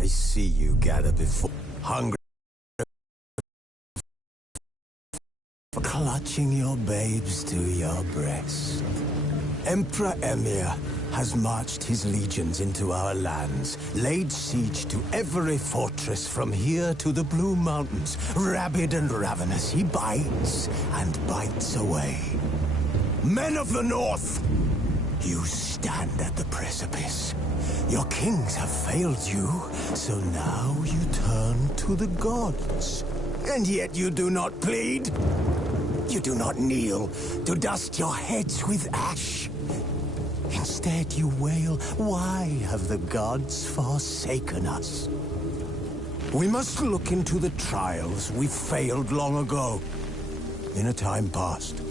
I see you gather before hunger, clutching your babes to your breast. Emperor Emir has marched his legions into our lands, laid siege to every fortress from here to the Blue Mountains. Rabid and ravenous, he bites and bites away. Men of the North, you stand at the precipice. Your kings have failed you, so now you turn to the gods. And yet you do not plead. You do not kneel to dust your heads with ash. Instead you wail, why have the gods forsaken us? We must look into the trials we failed long ago. In a time past,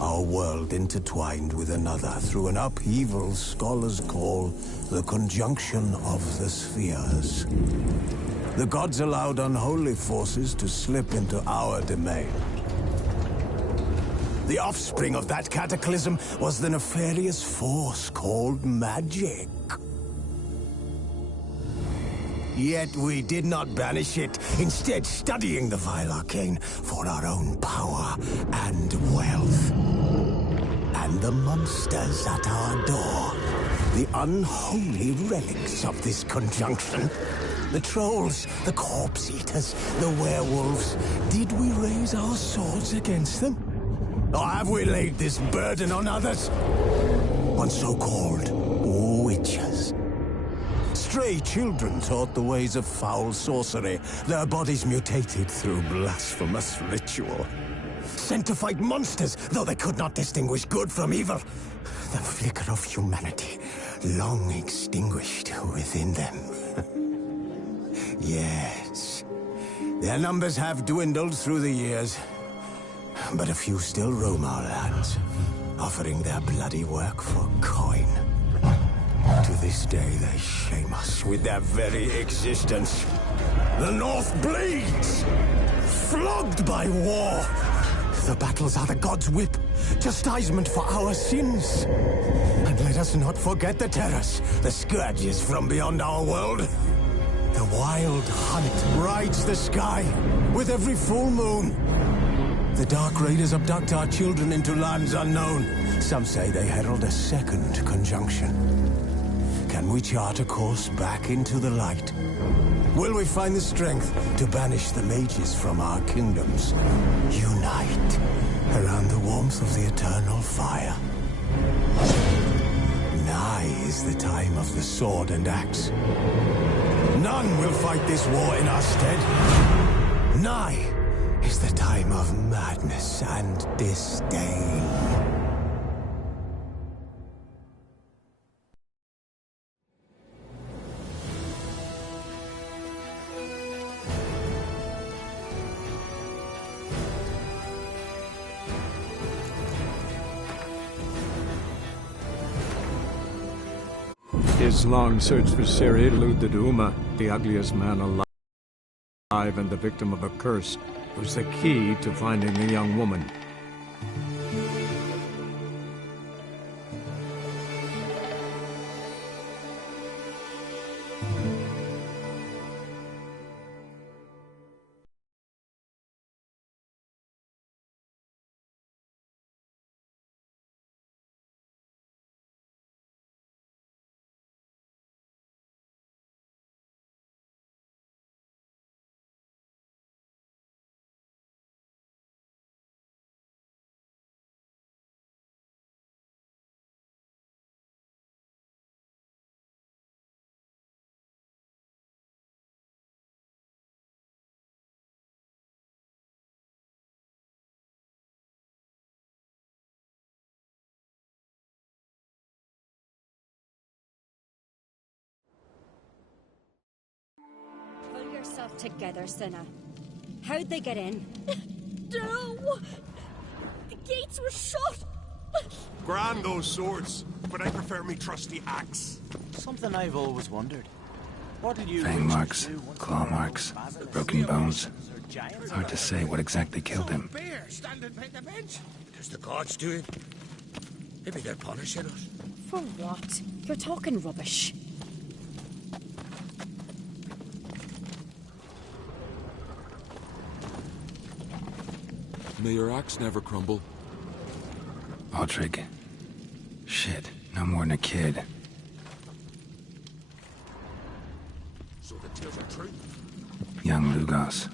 our world intertwined with another through an upheaval scholars call the conjunction of the spheres. The gods allowed unholy forces to slip into our domain. The offspring of that cataclysm was the nefarious force called magic. Yet we did not banish it, instead studying the vile arcane for our own power and wealth. And the monsters at our door, the unholy relics of this conjunction. The trolls, the corpse-eaters, the werewolves. Did we raise our swords against them? Or have we laid this burden on others? On so-called witches. Stray children taught the ways of foul sorcery, their bodies mutated through blasphemous ritual. Sent to fight monsters, though they could not distinguish good from evil. The flicker of humanity, long extinguished within them. Yes, their numbers have dwindled through the years, but a few still roam our lands, offering their bloody work for coin. To this day, they shame us with their very existence. The North bleeds, flogged by war. The battles are the gods' whip, chastisement for our sins. And let us not forget the terrors, the scourges from beyond our world. The wild hunt rides the sky with every full moon. The Dark Raiders abduct our children into lands unknown. Some say they herald a second conjunction. Can we chart a course back into the light? Will we find the strength to banish the mages from our kingdoms? Unite around the warmth of the eternal fire. Nigh is the time of the sword and axe. None will fight this war in our stead. Nigh is the time of madness and disdain. His long search for Ciri Lud the Duma, the ugliest man alive and the victim of a curse, was the key to finding the young woman. Pull yourself together, Cinna. How'd they get in? No! The gates were shut! Grand those swords, but I prefer me trusty axe. Something I've always wondered. What'll you Fang marks, claw marks, broken bones. It's hard to say what exactly killed him. Bear standing by the bench. Does the gods do it? Maybe they're punishing us. For what? You're talking rubbish. May your axe never crumble. Aldrig. Shit, no more than a kid. So the tales are true? Young Lugos.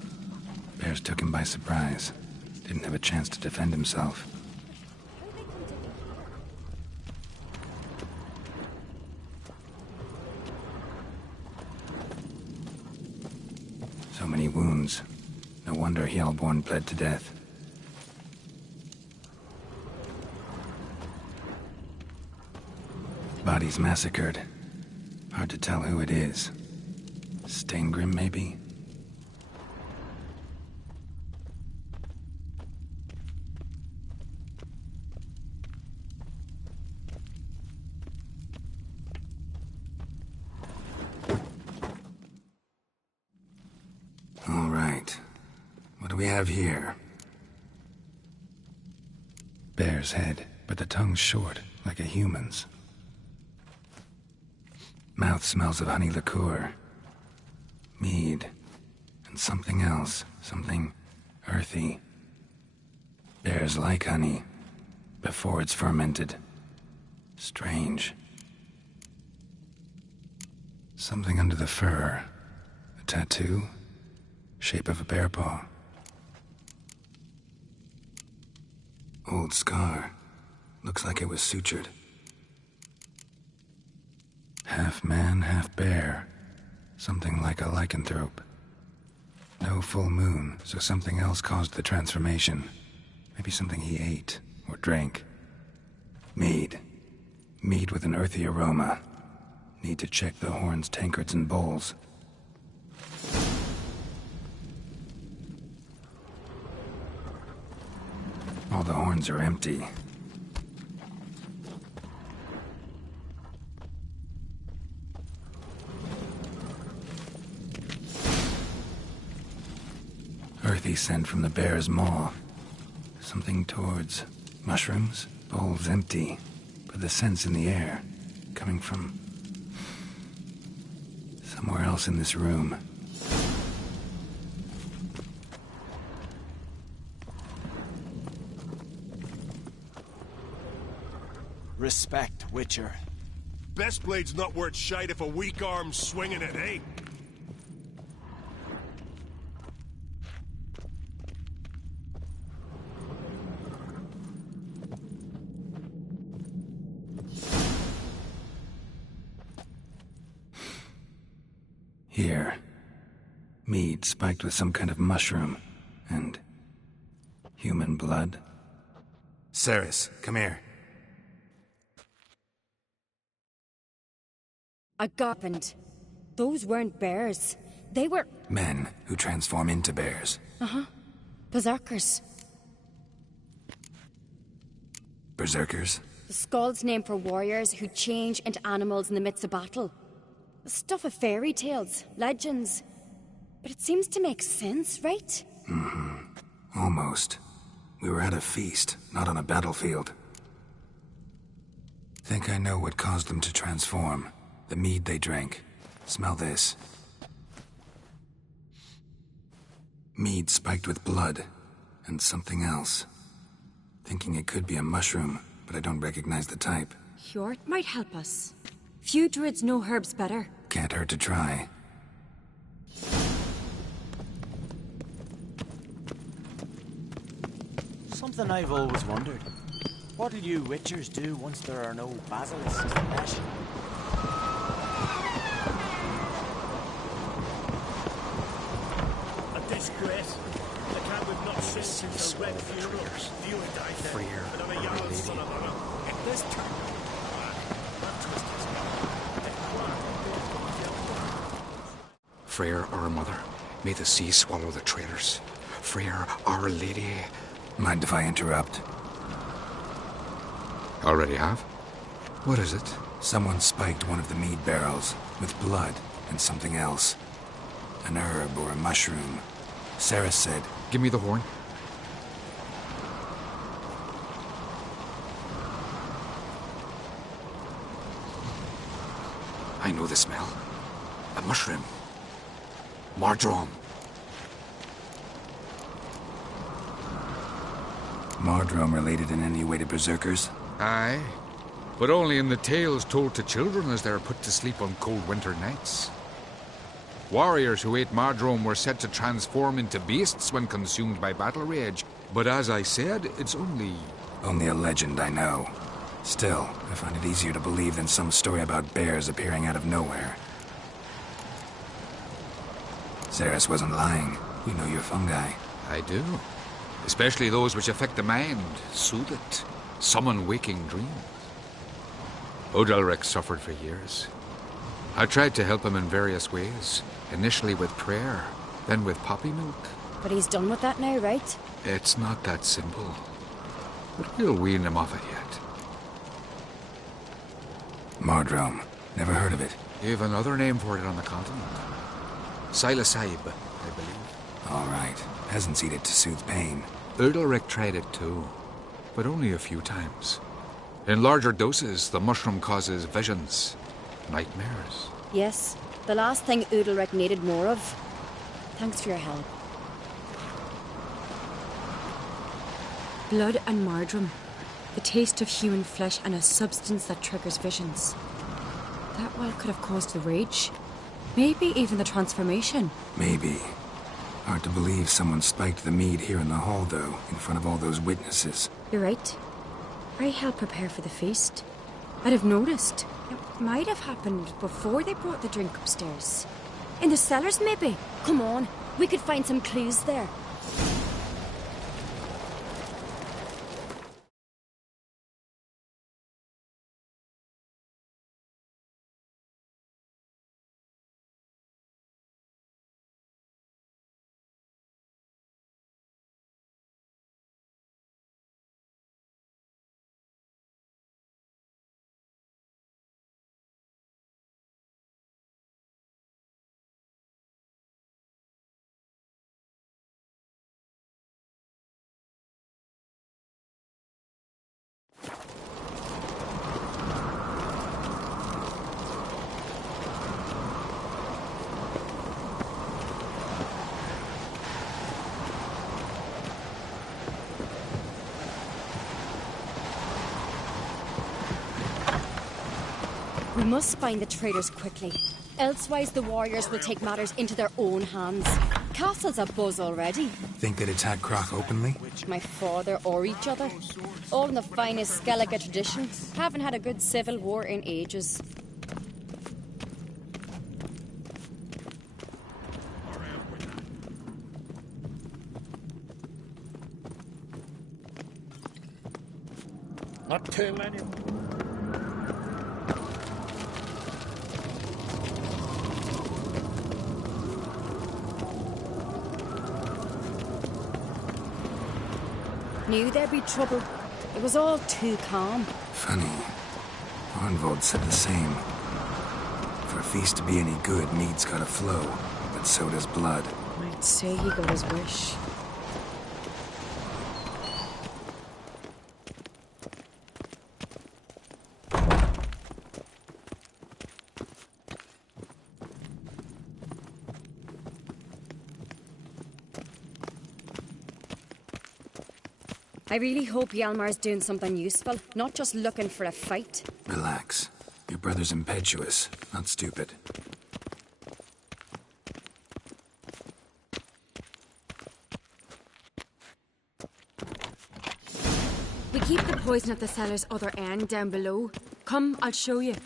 Bears took him by surprise. Didn't have a chance to defend himself. So many wounds. No wonder Hjalborn bled to death. Bodies massacred. Hard to tell who it is. Steingrim, maybe? All right. What do we have here? Bear's head, but the tongue's short, like a human's. Mouth smells of honey liqueur. Mead. And something else. Something earthy. Bears like honey. Before it's fermented. Strange. Something under the fur. A tattoo? Shape of a bear paw. Old scar. Looks like it was sutured. Half man, half bear. Something like a lycanthrope. No full moon, so something else caused the transformation. Maybe something he ate or drank. Mead. Mead with an earthy aroma. Need to check the horns, tankards, and bowls. All the horns are empty. Earthy scent from the bear's maw. Something towards mushrooms. Bowls empty, but the scent's in the air. Coming from somewhere else in this room. Respect, Witcher. Best blade's not worth shite if a weak arm's swinging it, eh? Here. Mead spiked with some kind of mushroom. And human blood. Ceres, come here. A garpent. Those weren't bears. They were... Men who transform into bears. berserkers. Berserkers? The Skald's name for warriors who change into animals in the midst of battle. The stuff of fairy tales, legends. But it seems to make sense, right? Almost. We were at a feast, not on a battlefield. Think I know what caused them to transform. The mead they drank. Smell this. Mead spiked with blood. And something else. Thinking it could be a mushroom, but I don't recognize the type. Hjort might help us. Few druids know herbs better. Can't hurt to try. Something I've always wondered. What'll you Witchers do once there are no basilisks to bash? A disgrace. The camp we've not seen since the Red Funeral. Few had died then. Freer, And I'm a young son of a... If this turn... Freyr, our mother, may the sea swallow the traitors. Freyr, our lady. Mind if I interrupt? Already have? What is it? Someone spiked one of the mead barrels with blood and something else. An herb or a mushroom. Sarah said... Give me the horn. I know the smell. A mushroom. Mardrome. Mardrome related in any way to berserkers? Aye, but only in the tales told to children as they are put to sleep on cold winter nights. Warriors who ate Mardrome were said to transform into beasts when consumed by battle rage, but as I said, it's only... Only a legend, I know. Still, I find it easier to believe than some story about bears appearing out of nowhere. Ceres wasn't lying. You know your fungi. I do. Especially those which affect the mind, soothe it, summon waking dreams. Odalric suffered for years. I tried to help him in various ways, initially with prayer, then with poppy milk. But he's done with that now, right? It's not that simple. But we'll wean him off it yet. Mardrome. Never heard of it. You have another name for it on the continent. Psilocybe, I believe. All right. Peasants eat it to soothe pain. Udalric tried it too, but only a few times. In larger doses, the mushroom causes visions, nightmares. Yes, the last thing Udalric needed more of. Thanks for your help. Blood and Mardrome. The taste of human flesh and a substance that triggers visions. That well could have caused the rage. Maybe even the transformation. Maybe. Hard to believe someone spiked the mead here in the hall, though, in front of all those witnesses. You're right. I helped prepare for the feast. I'd have noticed. It might have happened before they brought the drink upstairs. In the cellars, maybe. Come on, we could find some clues there. We must find the traitors quickly. Elsewise, the warriors will take matters into their own hands. Castle's abuzz already. Think they'd attack Croc openly? My father or each other. All in the finest Skellige tradition. Haven't had a good civil war in ages. Not tell anyone. Knew there'd be trouble. It was all too calm. Funny. Arnvold said the same. For a feast to be any good, mead's gotta flow, but so does blood. I'd say he got his wish. I really hope Hjalmar's doing something useful, not just looking for a fight. Relax. Your brother's impetuous, not stupid. We keep the poison at the cellar's other end down below. Come, I'll show you.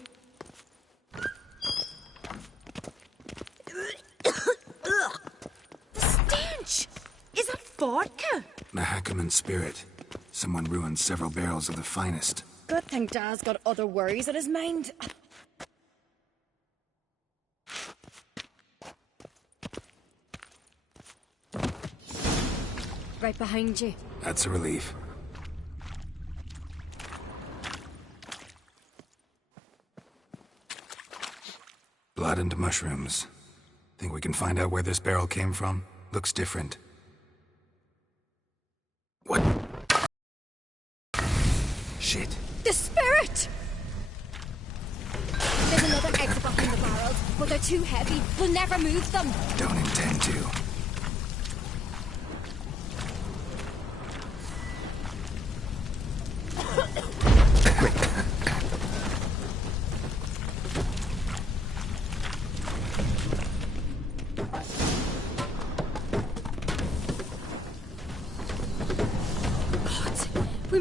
The stench! Is that vodka? Mahakaman spirit. Someone ruined several barrels of the finest. Good thing Dad's got other worries in his mind. Right behind you. That's a relief. Blood and mushrooms. Think we can find out where this barrel came from? Looks different. What? Shit. The spirit! There's another exit behind the barrels, but they're too heavy. We'll never move them. Don't intend to.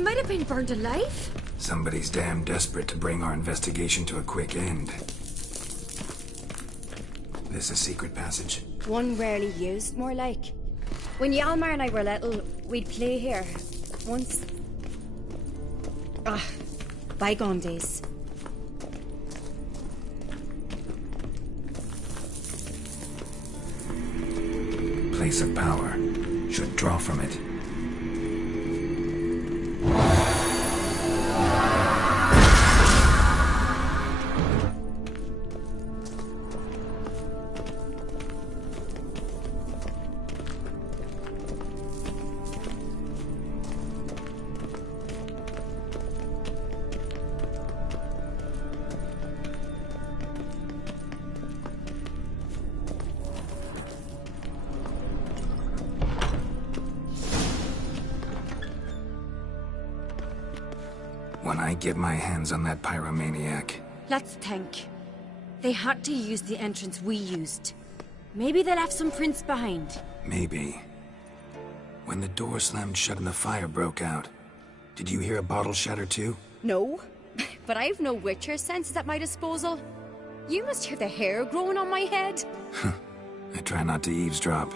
might have been burned alive. Somebody's damn desperate to bring our investigation to a quick end. This a secret passage? One rarely used, more like. When Hjalmar and I were little, we'd play here. Once. Bygone days. Place of power. Should draw from it. When I get my hands on that pyromaniac... Let's think. They had to use the entrance we used. Maybe they left some prints behind. Maybe. When the door slammed shut and the fire broke out, did you hear a bottle shatter too? No, but I've no Witcher senses at my disposal. You must hear the hair growing on my head. I try not to eavesdrop.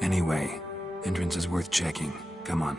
Anyway, entrance is worth checking. Come on.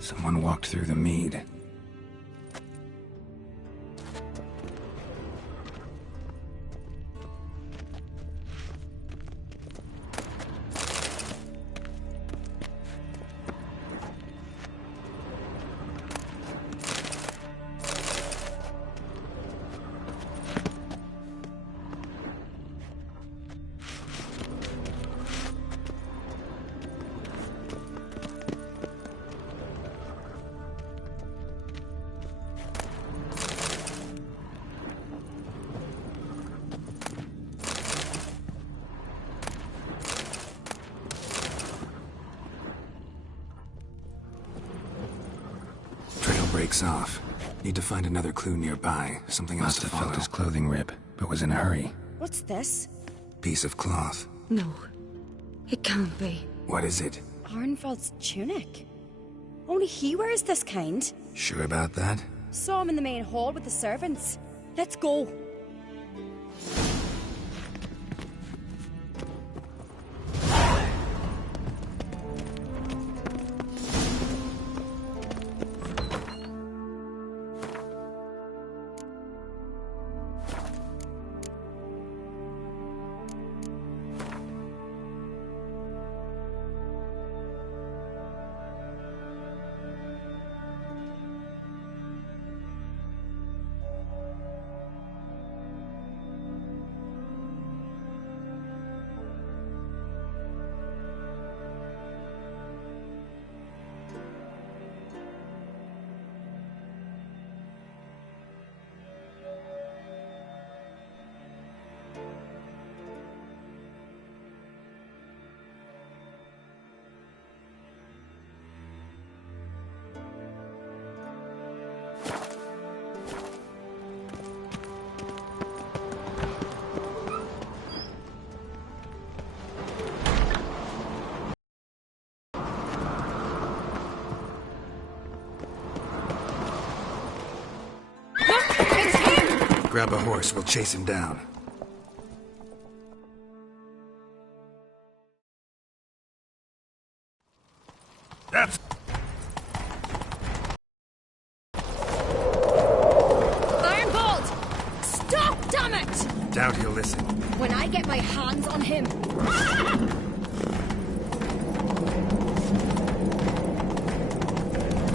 Someone walked through the mead. breaks off. Need to find another clue nearby. Something else to follow. Must have felt his clothing rip, but was in a hurry. What's this? Piece of cloth. No. It can't be. What is it? Arnvald's tunic. Only he wears this kind. Sure about that? Saw him in the main hall with the servants. Let's go. Grab a horse, we'll chase him down. That's... Ironbolt! Stop, damn it! Doubt he'll listen. When I get my hands on him...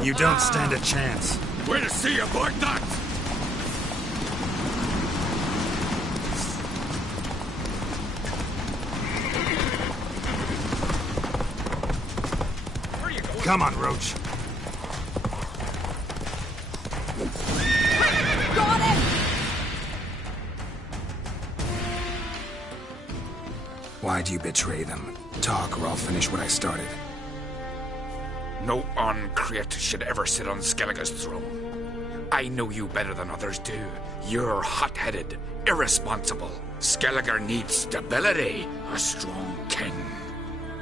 You don't stand a chance. We'll see about that! Come on, Roach. Got him! Why'd you betray them? Talk or I'll finish what I started. No Oncreate should ever sit on Skellige's throne. I know you better than others do. You're hot-headed, irresponsible. Skellige needs stability, a strong king.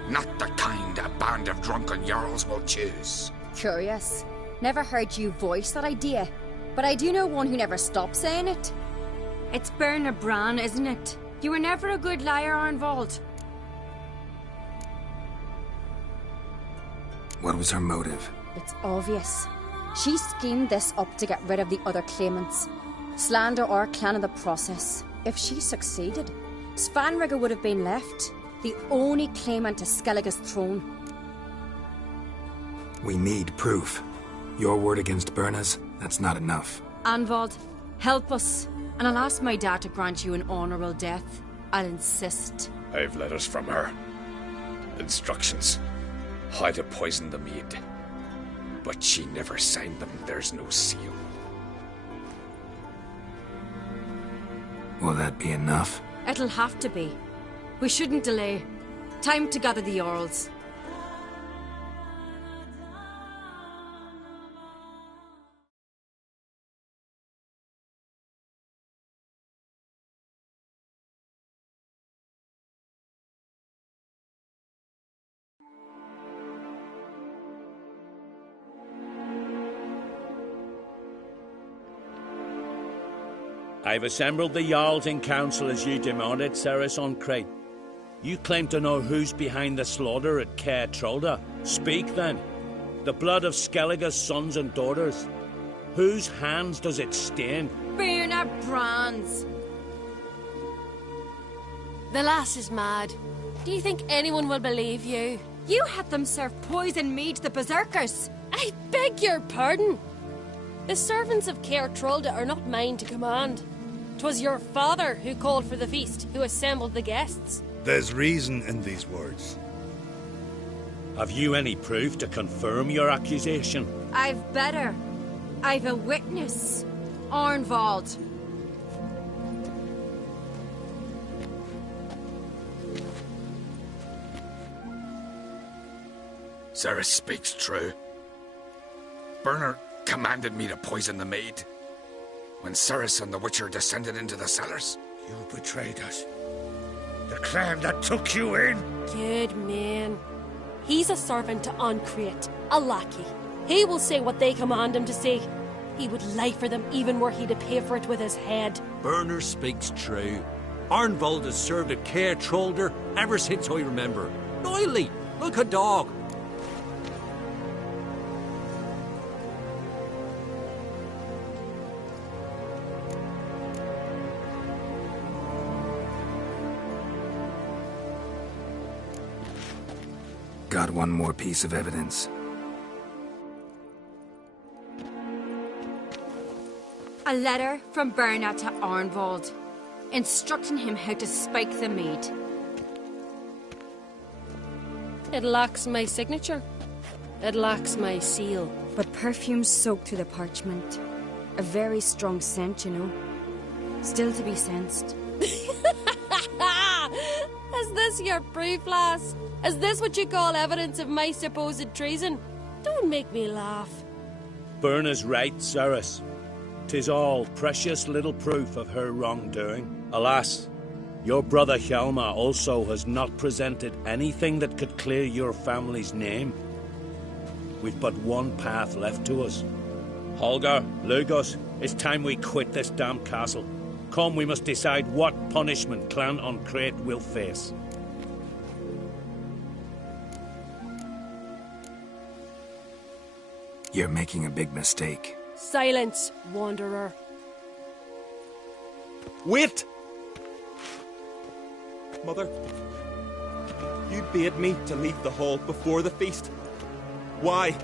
Not the kind a band of drunken jarls will choose. Curious. Never heard you voice that idea. But I do know one who never stops saying it. It's Bernard Bran, isn't it? You were never a good liar, Arnvald. What was her motive? It's obvious. She schemed this up to get rid of the other claimants. Slander our clan in the process. If she succeeded, Svanrigger would have been left. The only claimant to Skellige's throne. We need proof. Your word against Birna's, that's not enough. Arnvald, help us. And I'll ask my dad to grant you an honourable death. I'll insist. I've letters from her. Instructions. How to poison the mead. But she never signed them. There's no seal. Will that be enough? It'll have to be. We shouldn't delay. Time to gather the Jarls. I've assembled the Jarls in council as you demanded, Cerys Oncreate. You claim to know who's behind the slaughter at Caer Trolda. Speak then. The blood of Skellige's sons and daughters. Whose hands does it stain? Bernard Bran's. The lass is mad. Do you think anyone will believe you? You had them serve poison mead to the berserkers. I beg your pardon. The servants of Caer Trolda are not mine to command. 'Twas your father who called for the feast, who assembled the guests. There's reason in these words. Have you any proof to confirm your accusation? I've better. I've a witness. Arnvald. Cerys speaks true. Bernard commanded me to poison the maid. When Cerys and the Witcher descended into the cellars. You betrayed us. The clan that took you in. Good man. He's a servant to Ancrate, a lackey. He will say what they command him to say. He would lie for them even were he to pay for it with his head. Berner speaks true. Arnvold has served at Caer Trolder ever since I remember. Oily, like a dog. Got one more piece of evidence. A letter from Berna to Arnvold, instructing him how to spike the mead. It lacks my signature. It lacks my seal. But perfume soaked through the parchment. A very strong scent, you know. Still to be sensed. Is this your proof, lass? Is this what you call evidence of my supposed treason? Don't make me laugh. Berna's right, Cerys. 'Tis all precious little proof of her wrongdoing. Alas, your brother Hjalmar also has not presented anything that could clear your family's name. We've but one path left to us. Holger, Lugos, it's time we quit this damn castle. Come, we must decide what punishment Clan Ancrate will face. You're making a big mistake. Silence, wanderer. Wait! Mother, you bade me to leave the hall before the feast. Why?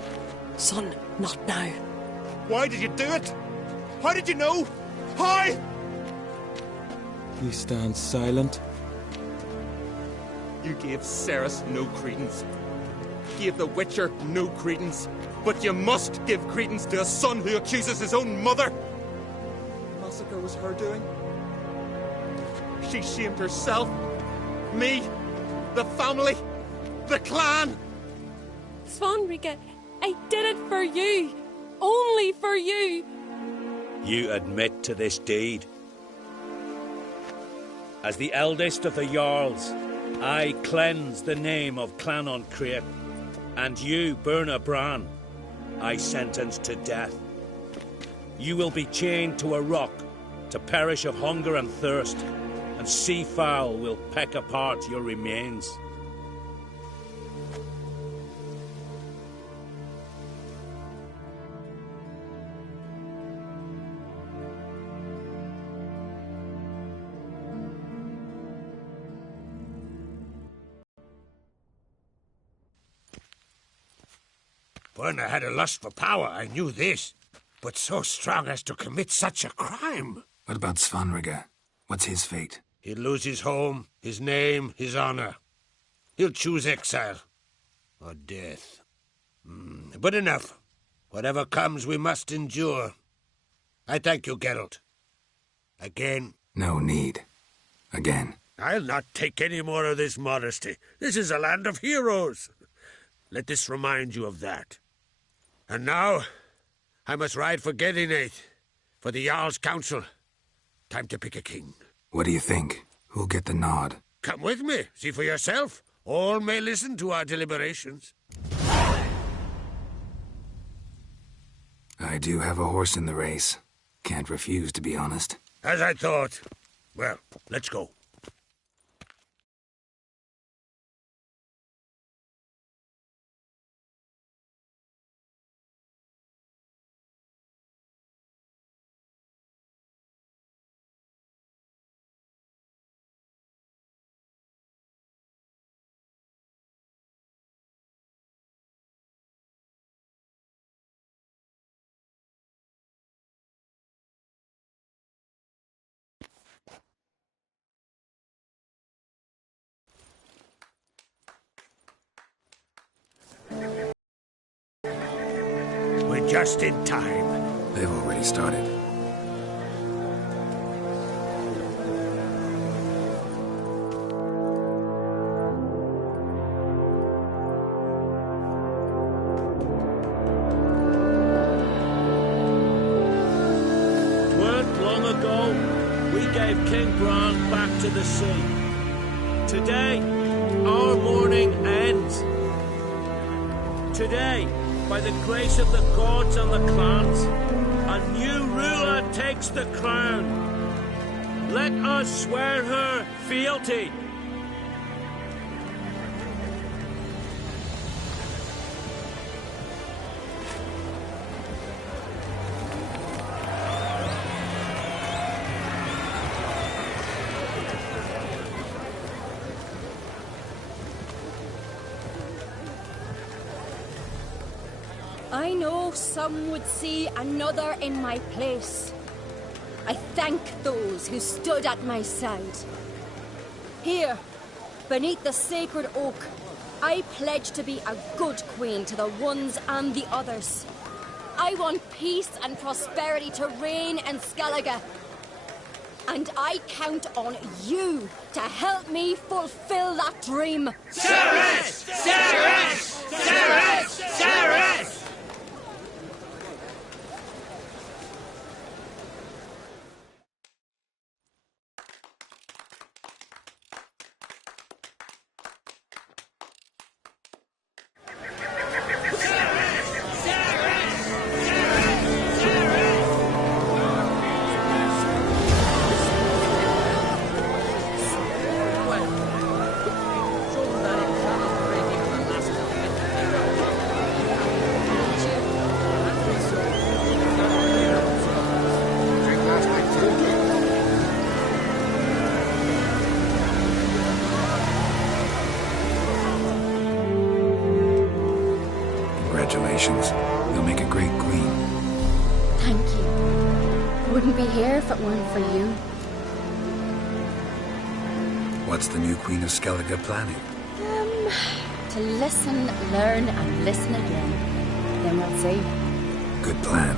Son, not now. Why did you do it? How did you know? How? You stand silent. You gave Cerys no credence. Gave the Witcher no credence. But you must give credence to a son who accuses his own mother. The massacre was her doing. She shamed herself, me, the family, the clan. Svanrika, I did it for you. Only for you. You admit to this deed. As the eldest of the Jarls, I cleanse the name of Clan Ancrate, and you, Berna Bran, I sentence to death. You will be chained to a rock to perish of hunger and thirst, and sea fowl will peck apart your remains. Berna had a lust for power, I knew this. But so strong as to commit such a crime. What about Svanrika? What's his fate? He'll lose his home, his name, his honor. He'll choose exile. Or death. But enough. Whatever comes, we must endure. I thank you, Geralt. Again. No need. Again. I'll not take any more of this modesty. This is a land of heroes. Let this remind you of that. And now, I must ride for Gedinate, for the Jarl's Council. Time to pick a king. What do you think? Who'll get the nod? Come with me. See for yourself. All may listen to our deliberations. I do have a horse in the race. Can't refuse, to be honest. As I thought. Well, let's go. We're just in time. They've already started. drive King Bran back to the sea. Today, our mourning ends. Today, by the grace of the gods and the clans, a new ruler takes the crown. Let us swear her fealty. I know some would see another in my place. I thank those who stood at my side. Here, beneath the sacred oak, I pledge to be a good queen to the ones and the others. I want peace and prosperity to reign in Skellige. And I count on you to help me fulfill that dream. Cerys! Cerys! Cerys! Cerys! Congratulations. You'll make a great queen. Thank you. I wouldn't be here if it weren't for you. What's the new Queen of Skellige planning? To listen, learn, and listen again. Then we'll see. Good plan.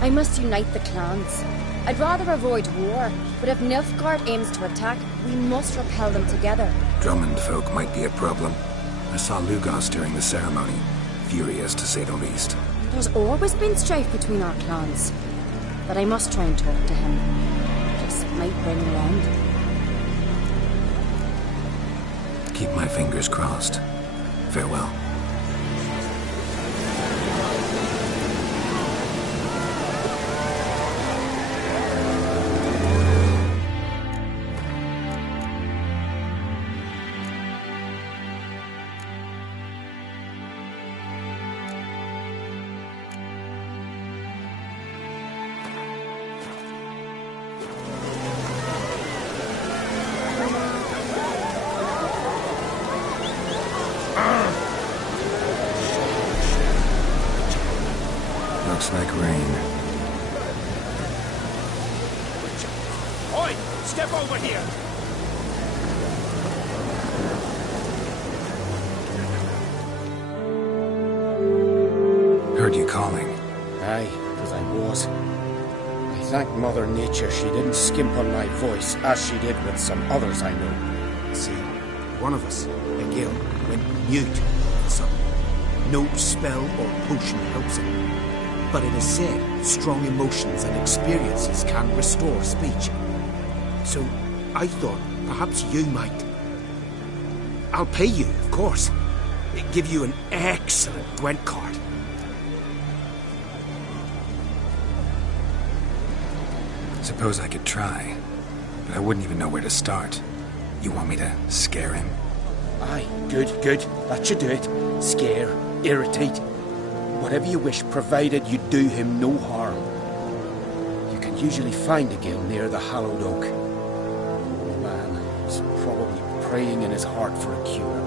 I must unite the clans. I'd rather avoid war, but if Nilfgaard aims to attack, we must repel them together. Drummond folk might be a problem. I saw Lugos during the ceremony. Furious, to say the least. There's always been strife between our clans. But I must try and talk to him. Just might bring him around. Keep my fingers crossed. Farewell. Looks like rain. Oi! Step over here! Heard you calling. Aye, because I was. I thank Mother Nature she didn't skimp on my voice, as she did with some others I know. See, one of us, Egil, went mute for something. No spell or potion helps him. But it is said strong emotions and experiences can restore speech. So I thought perhaps you might. I'll pay you, of course. Give you an excellent Gwent card. Suppose I could try, but I wouldn't even know where to start. You want me to scare him? Aye, good. That should do it. Scare, irritate. Whatever you wish, provided you do him no harm. You can usually find Egil near the Hallowed Oak. The man is probably praying in his heart for a cure.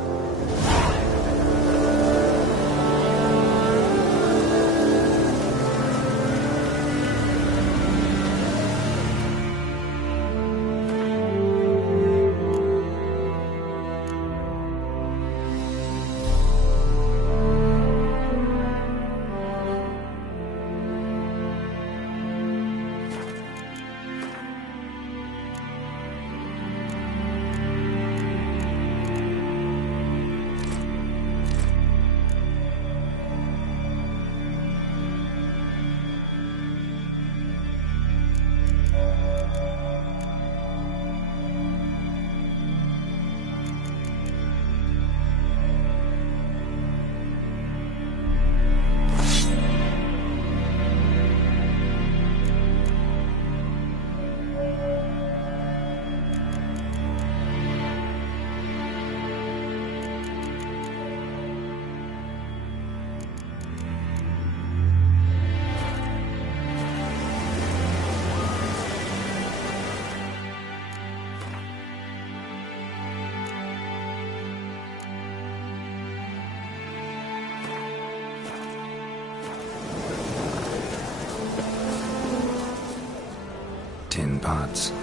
pots.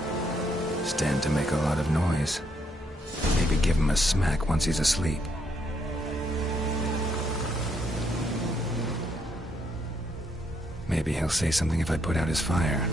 Stand to make a lot of noise. Maybe give him a smack once he's asleep. Maybe he'll say something if I put out his fire.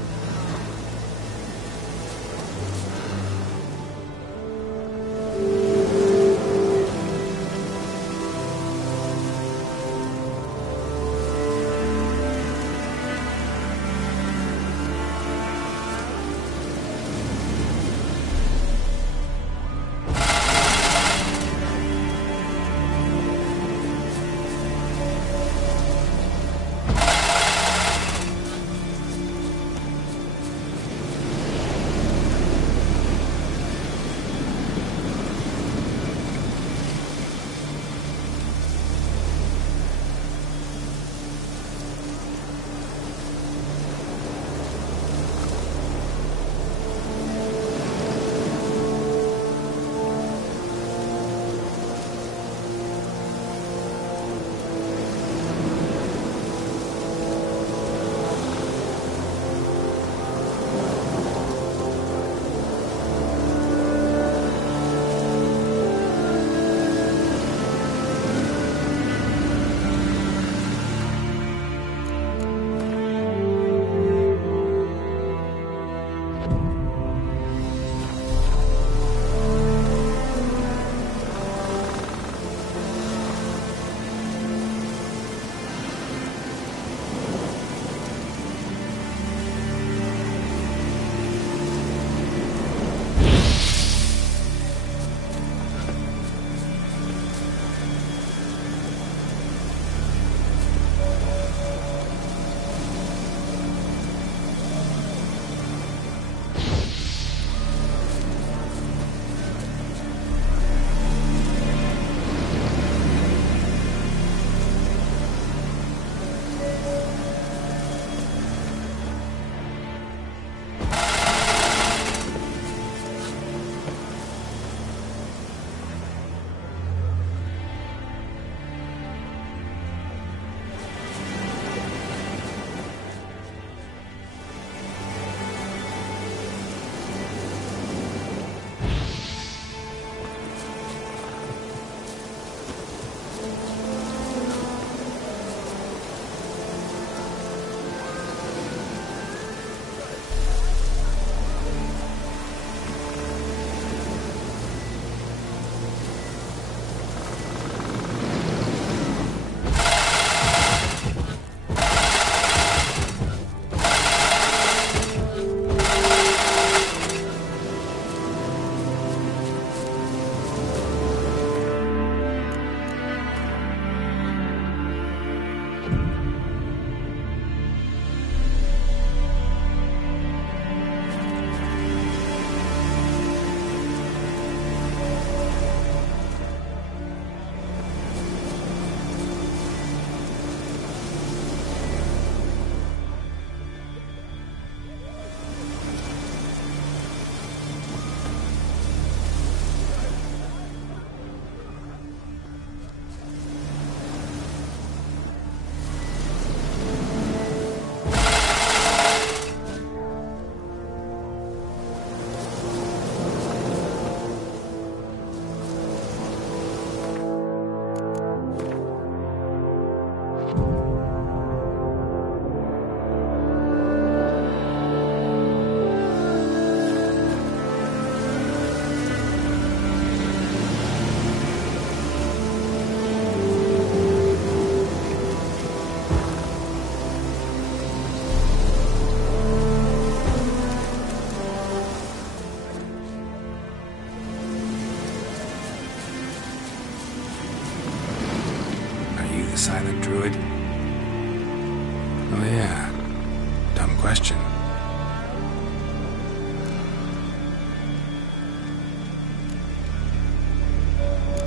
Silent druid? Oh yeah. Dumb question.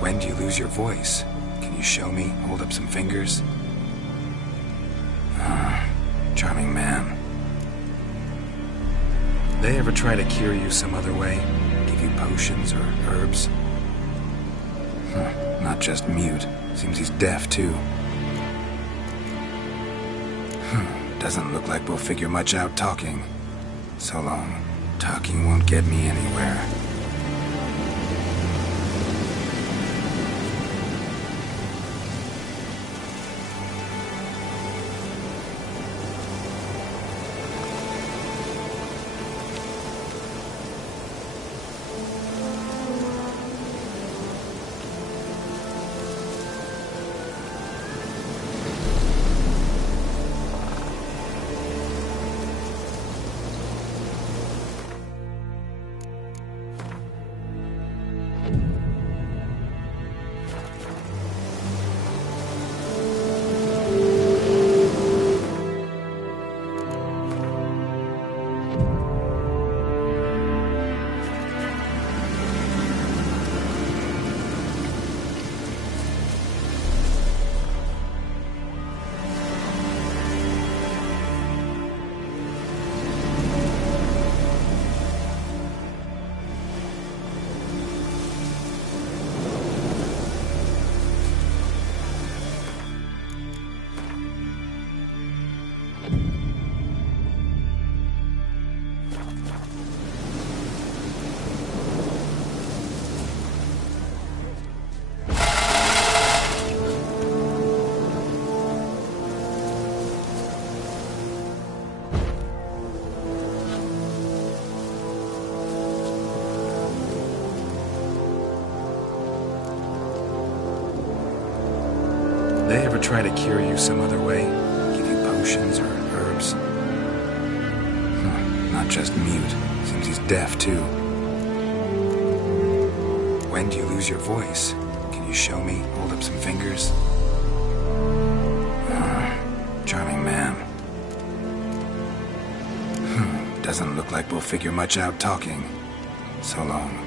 When do you lose your voice? Can you show me? Hold up some fingers? Charming man. They ever try to cure you some other way? Give you potions or herbs? Not just mute. Seems he's deaf, too. Doesn't look like we'll figure much out talking. So long. Talking won't get me anywhere. They ever try to cure you some other way? Give you potions or herbs? Not just mute. Seems he's deaf, too. When do you lose your voice? Can you show me? Hold up some fingers? Charming man. Doesn't look like we'll figure much out talking. So long.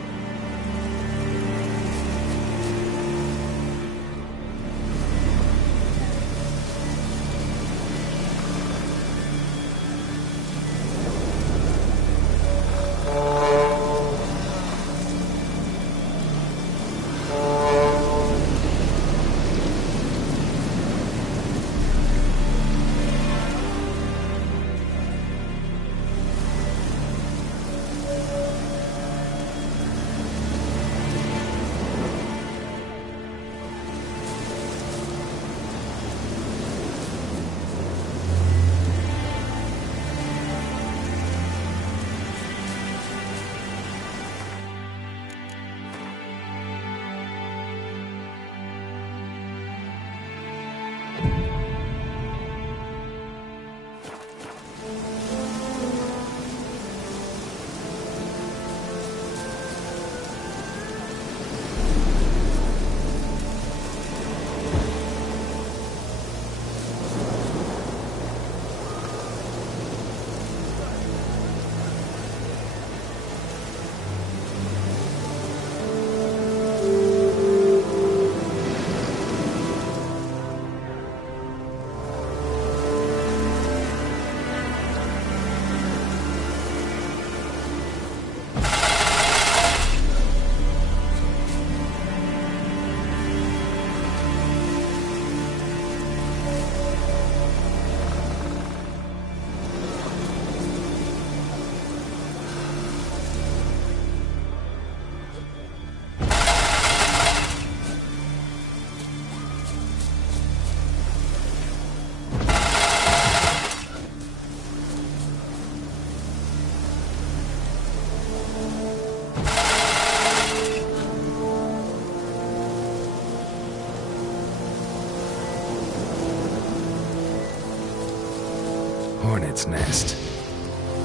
Hornet's nest.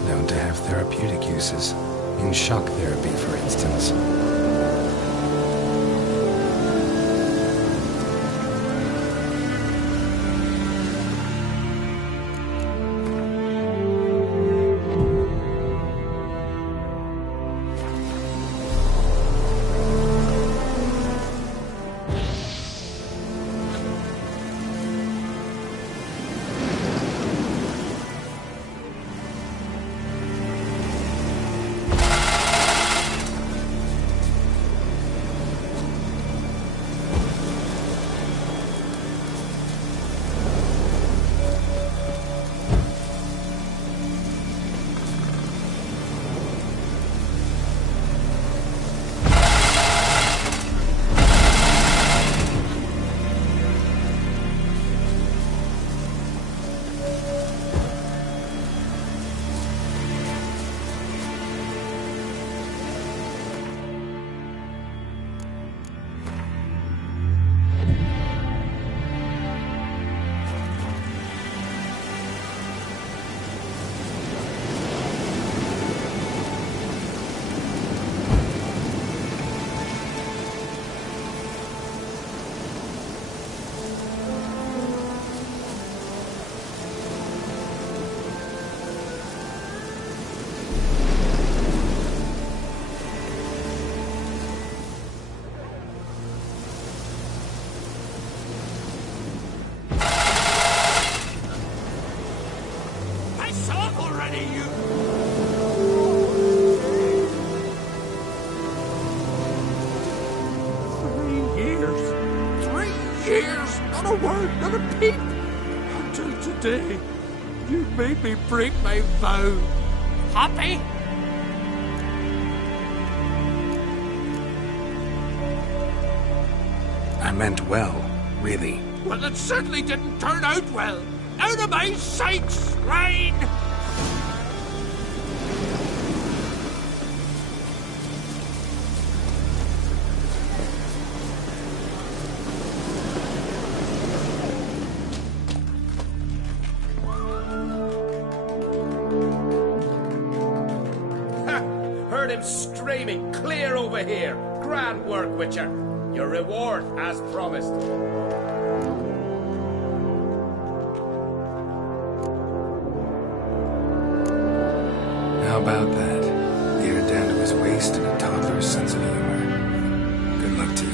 Known to have therapeutic uses. In shock therapy, for instance. years, not a word, not a peep. Until today, you made me break my vow. Happy? I meant well, really. Well, it certainly didn't turn out well. Out of my sight, swine! Heard him screaming, clear over here. Grand work, Witcher. Your reward, as promised. How about that? Geared down to his waist and a toddler's sense of humor. Good luck to you.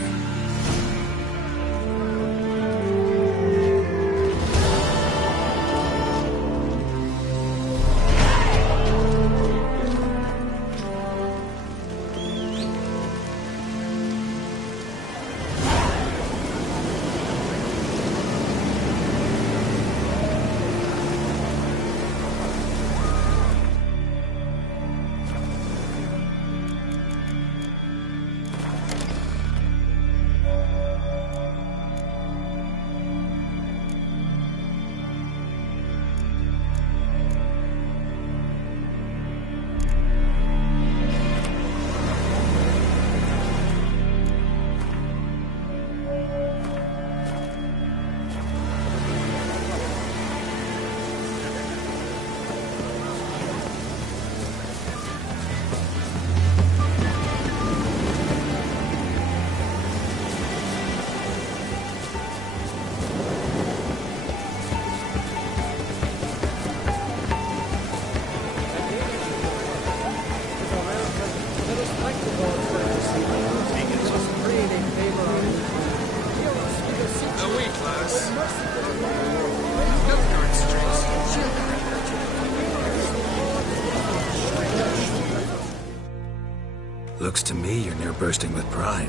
Looks to me you're near bursting with pride.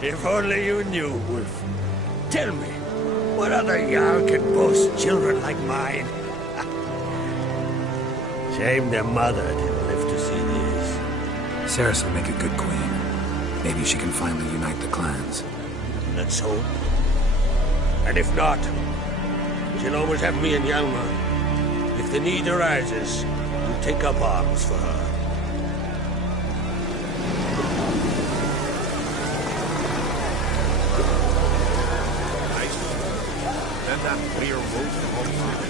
If only you knew, Wolf. Tell me, what other Jarl can boast children like mine? Shame their mother didn't live to see these. Cerys will make a good queen. Maybe she can finally unite the clans. Let's hope. And if not, she'll always have me and Hjalmar. If the need arises, we'll take up arms for her. That clear road to home.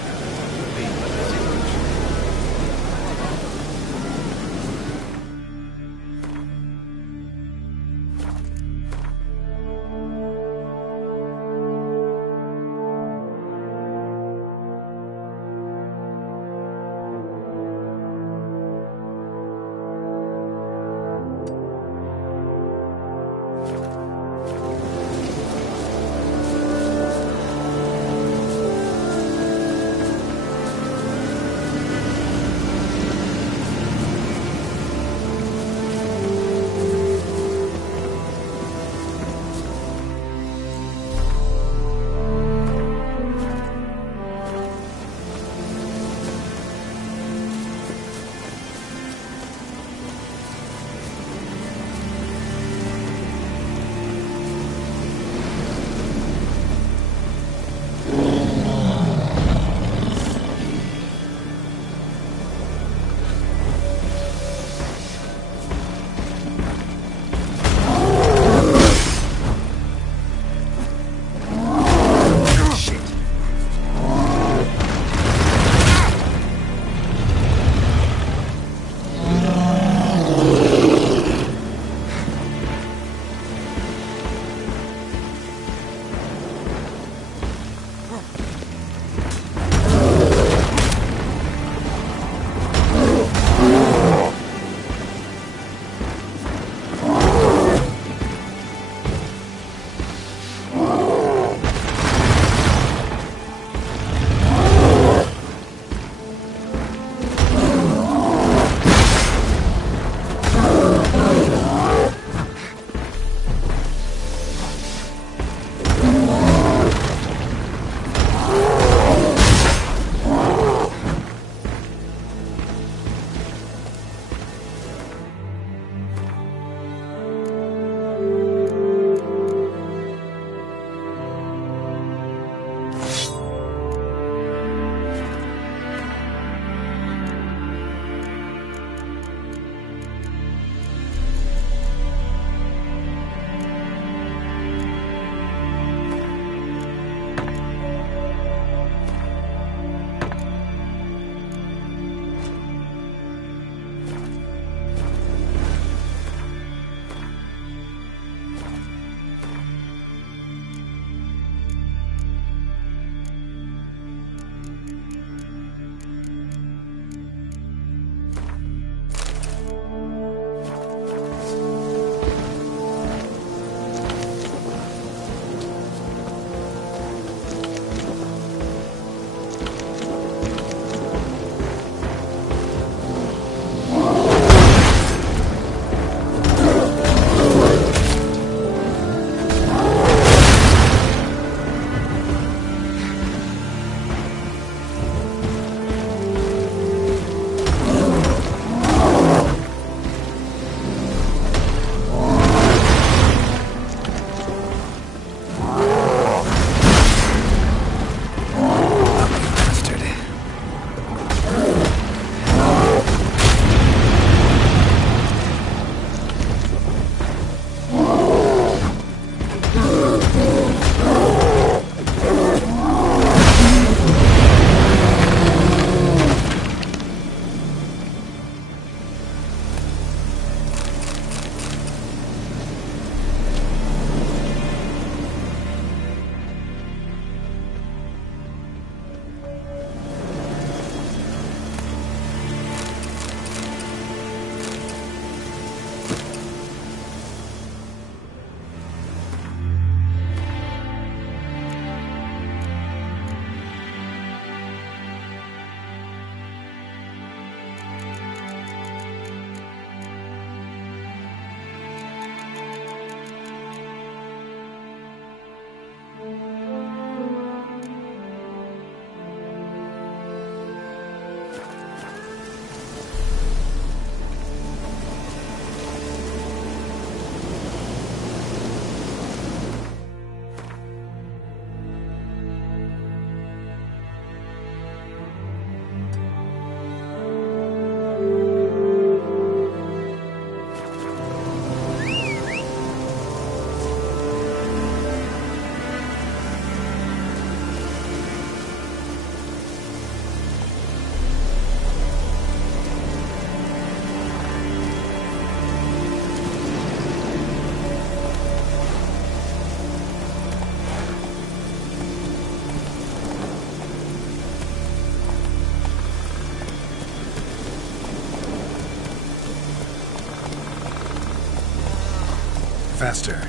Faster.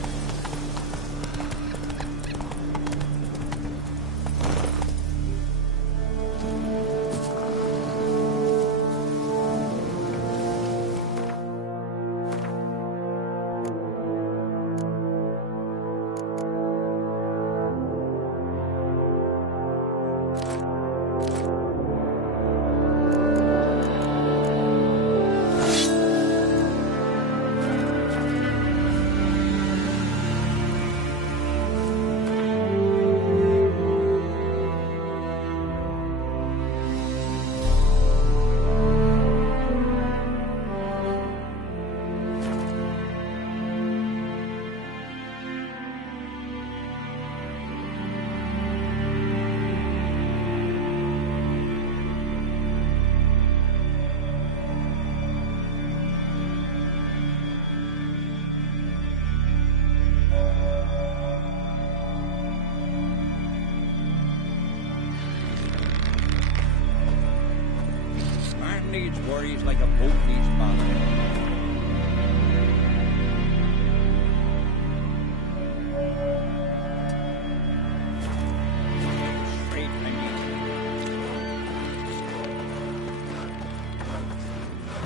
Needs worries like a boat needs ballast.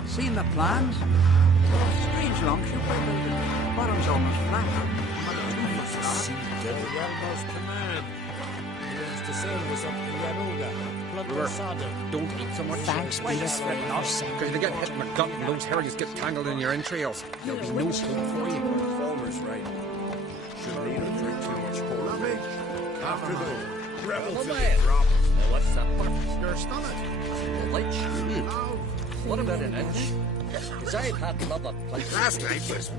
Seen the plans? Strange longship we're building. Bottom's almost flat. The Elmo's command. He wants to sail with up the Yaruga. Don't eat so much. Thanks, Why just threaten us? Because you get hit in the gut and those herrings get tangled in your entrails. There'll be no hope for you. Falmer's right. Shouldn't eat or drink too much porridge. After the rebels in the drop. Now what's that? Your stomach. Light. What about an inch? Because I've had love of places. Last night was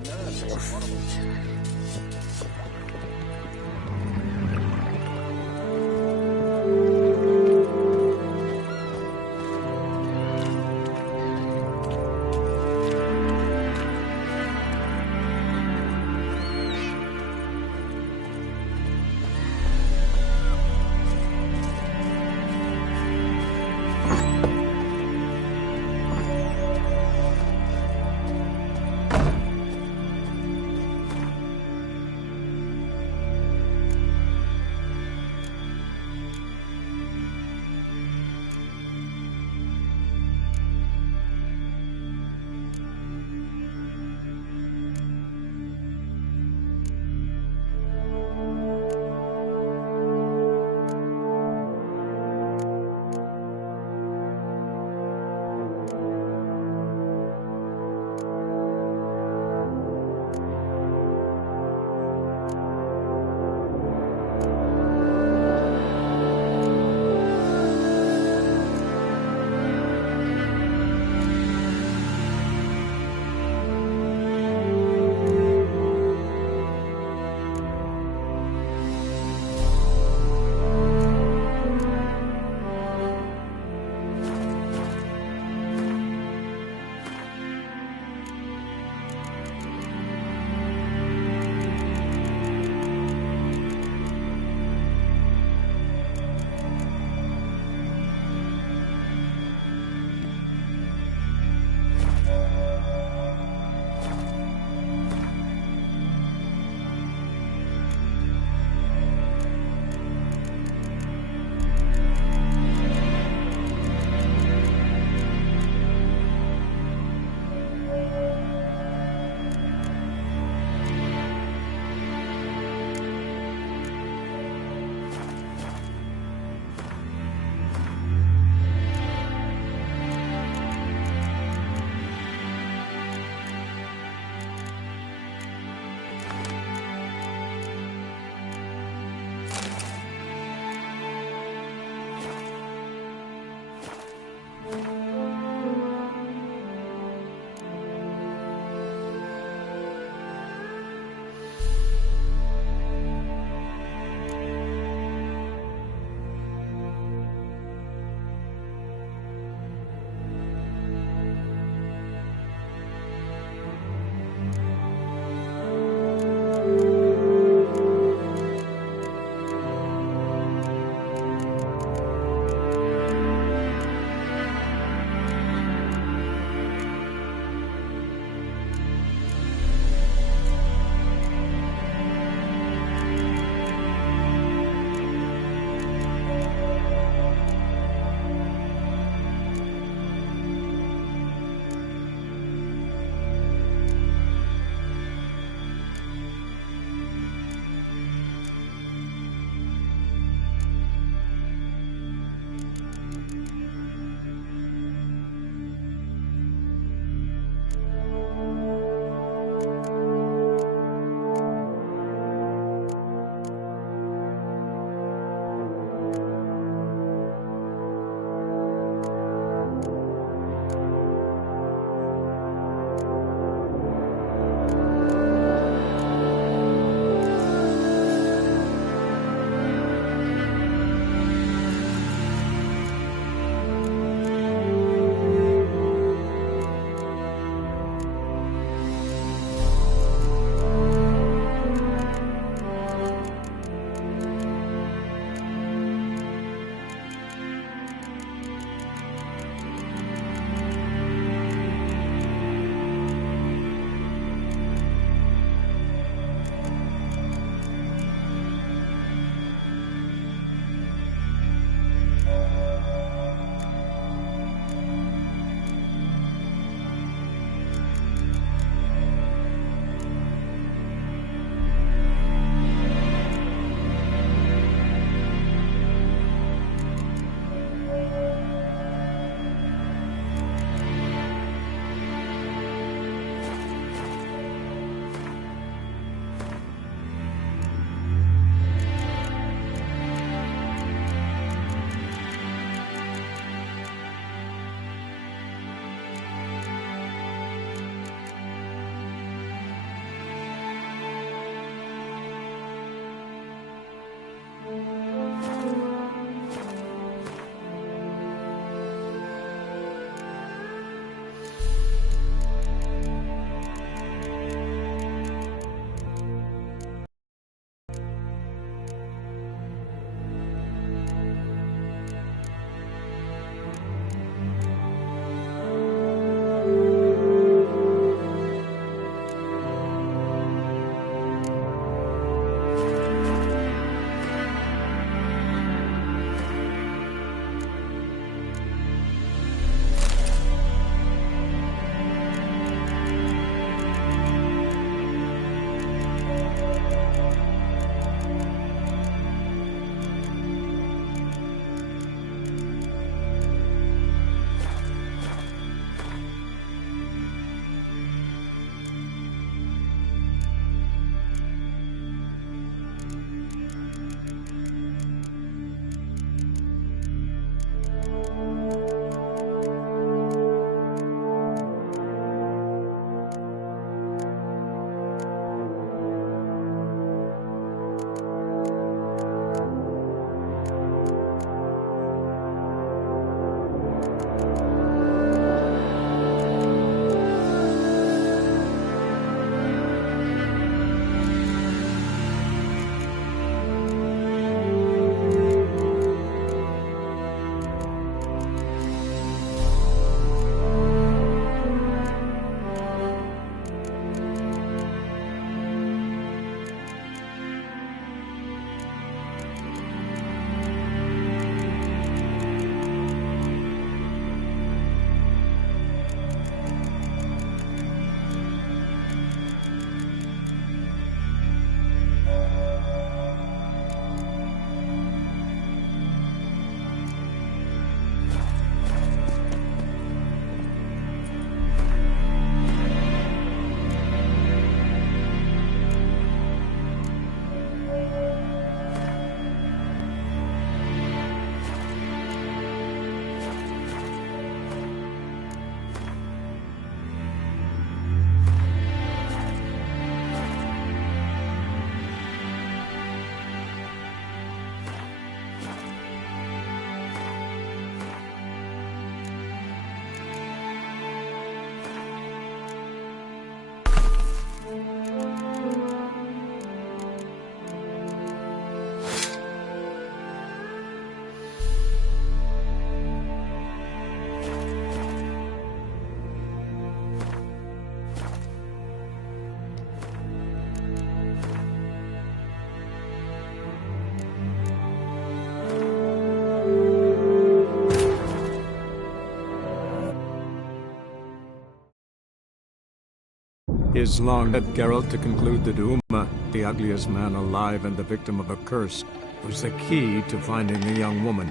His long led Geralt to conclude that Uma, the ugliest man alive and the victim of a curse, was the key to finding the young woman.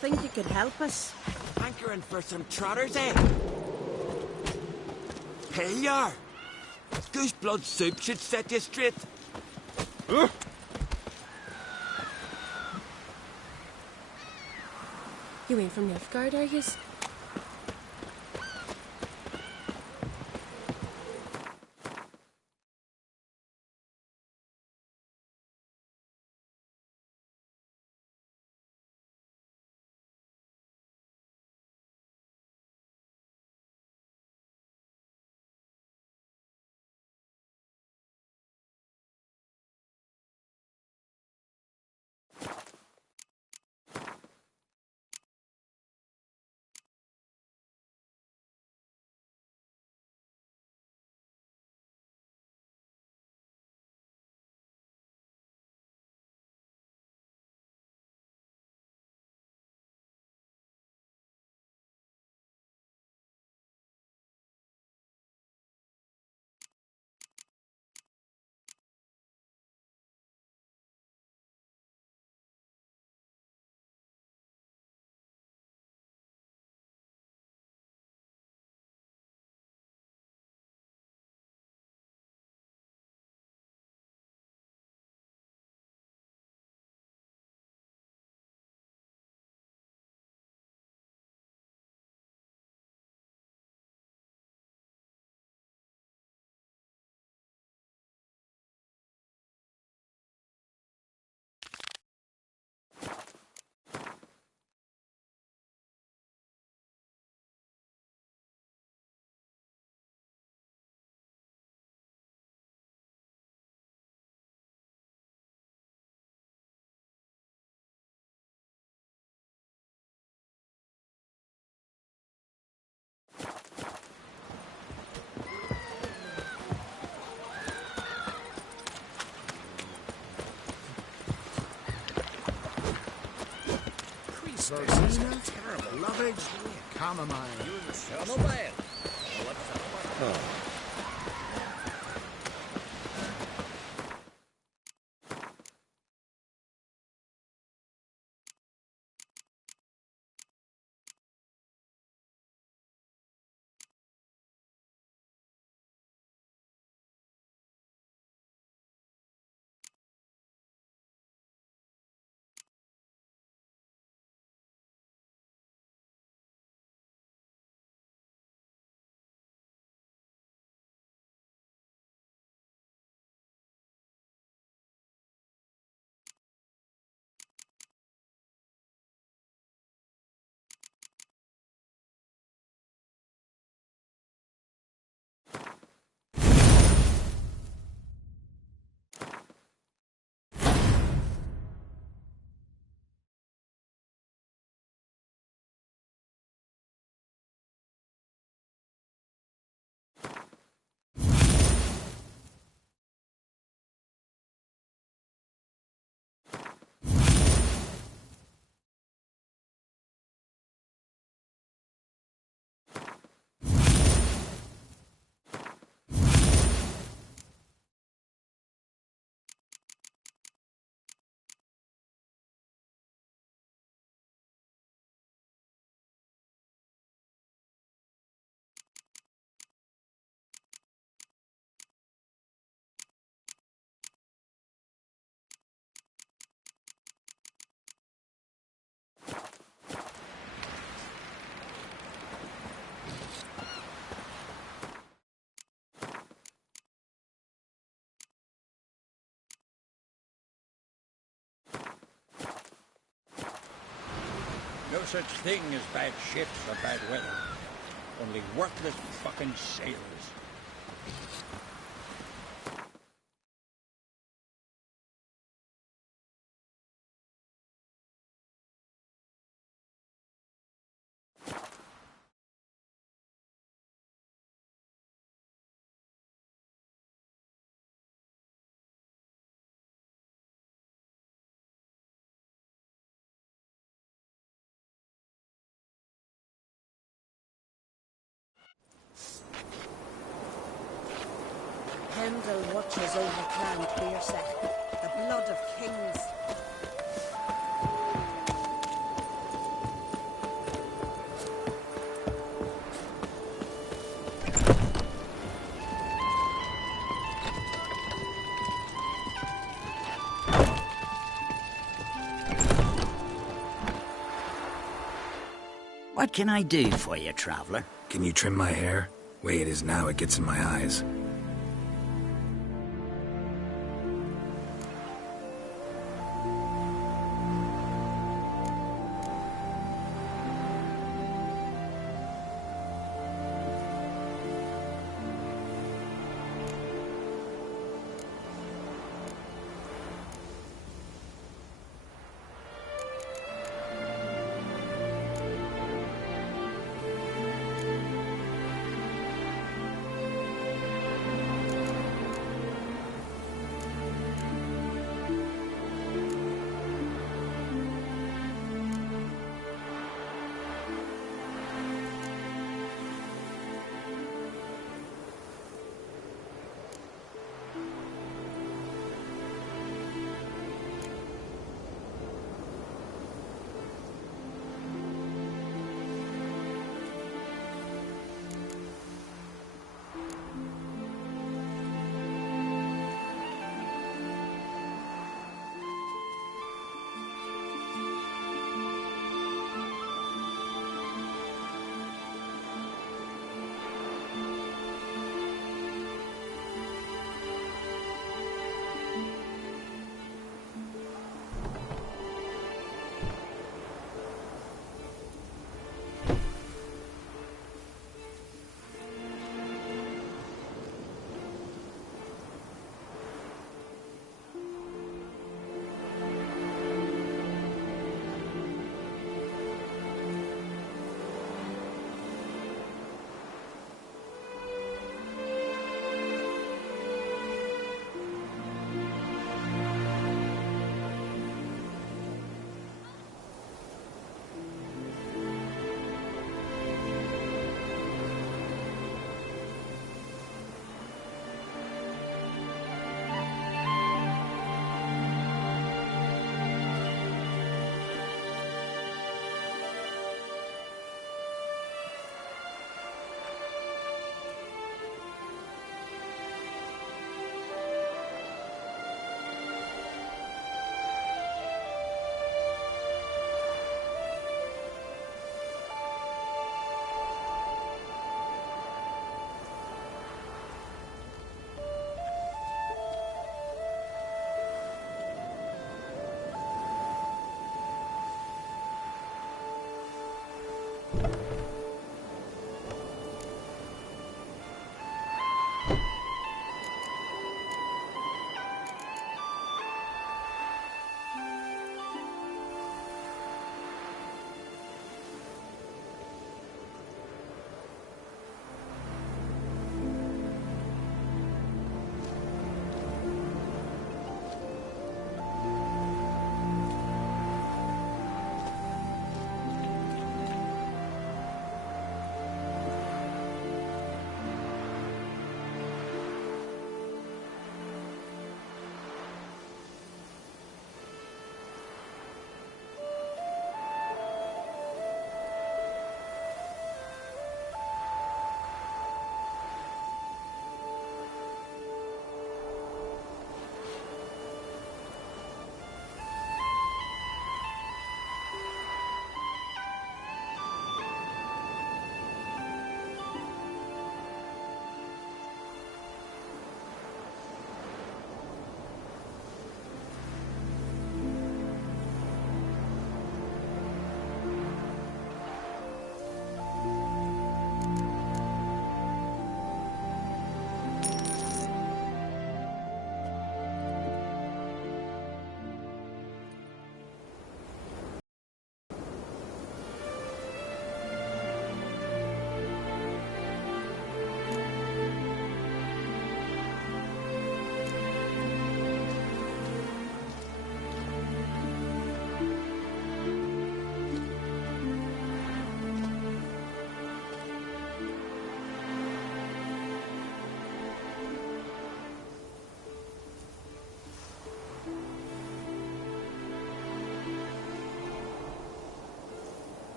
Think you could help us? Hankering for some trotters, eh? Here you are. Goose blood soup should set you straight. You ain't from Nilfgaard, are yous? Rosina, terrible lovage, chamomile. Chamomile. Oh. such thing as bad ships or bad weather. Only worthless fucking sailors. Heimdall watches over Clan Beersack, the blood of kings. What can I do for you, traveler? Can you trim my hair? Way it is now, it gets in my eyes.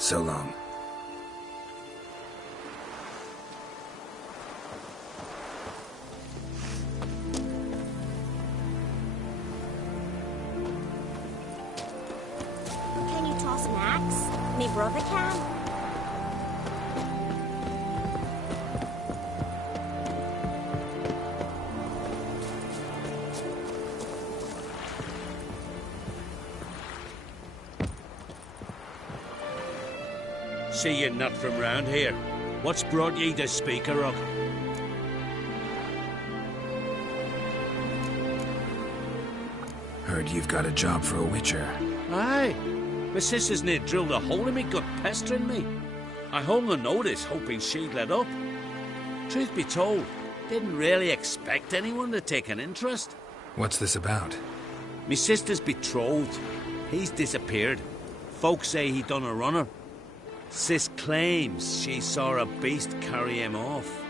So long. Can you toss an axe? Me brother can. See you're not from round here. What's brought ye to Speaker Rock? Heard you've got a job for a witcher. Aye. My sister's near drilled a hole in me, got pestering me. I hung on notice, hoping she'd let up. Truth be told, didn't really expect anyone to take an interest. What's this about? Me sister's betrothed. He's disappeared. Folks say he done a runner. Sis claims she saw a beast carry him off.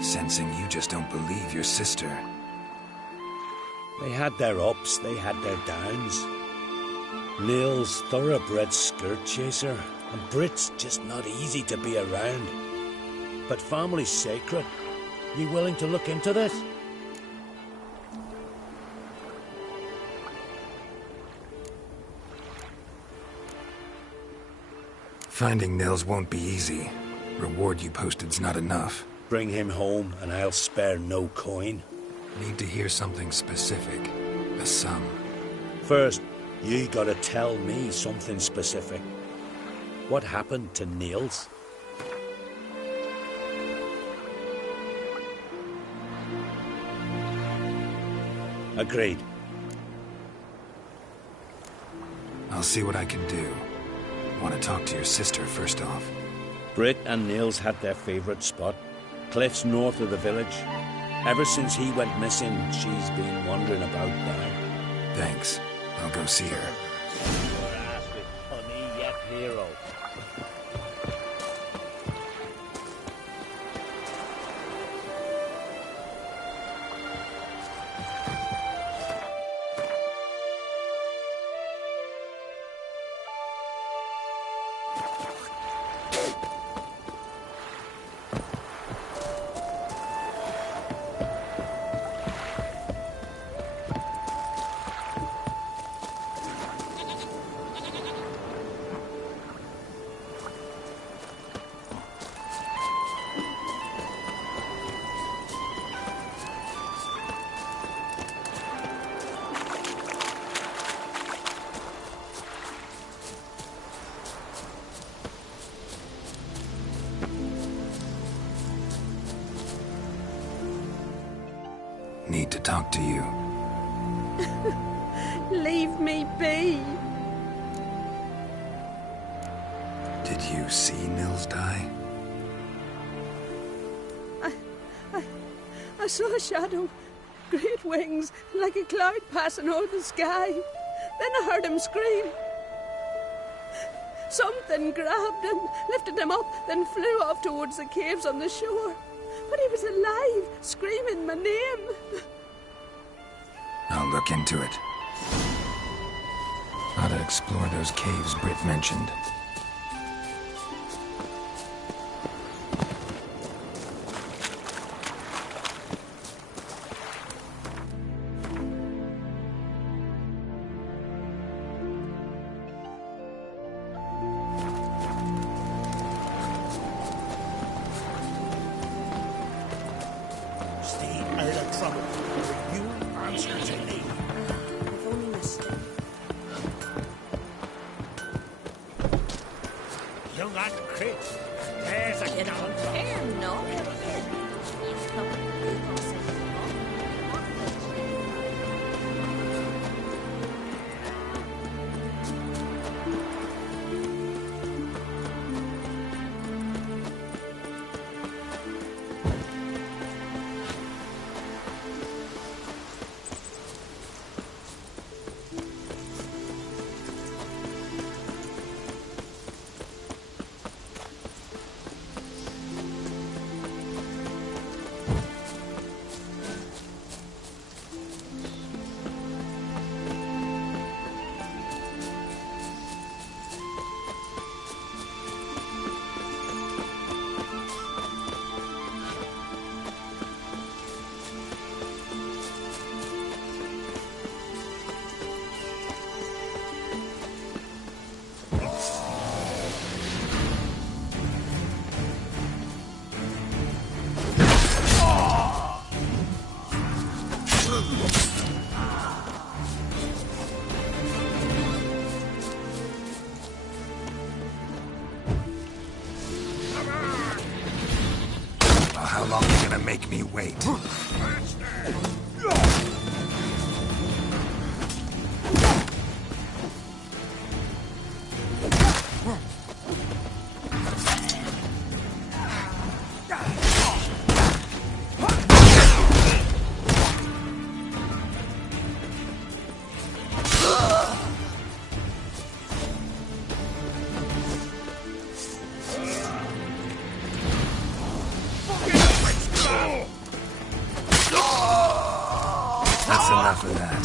Sensing you just don't believe your sister. They had their ups, they had their downs. Neil's thoroughbred skirt chaser, and Brit's just not easy to be around. But family's sacred. You willing to look into this? Finding Nils won't be easy. Reward you posted's not enough. Bring him home, and I'll spare no coin. Need to hear something specific. A sum. First, you gotta tell me something specific. What happened to Niels? Agreed. I'll see what I can do. Want to talk to your sister first off. Brit and Niels had their favourite spot. Cliffs north of the village. Ever since he went missing, she's been wandering about there. Thanks. I'll go see her. Your ass with honey yet, hero. Need to talk to you. Leave me be. Did you see Nils die? I saw a shadow, great wings, like a cloud passing over the sky. Then I heard him scream. Something grabbed him, lifted him up, then flew off towards the caves on the shore. But he was alive, screaming my name. I'll look into it. Ought to explore those caves Britt mentioned. make me wait. That's enough of that.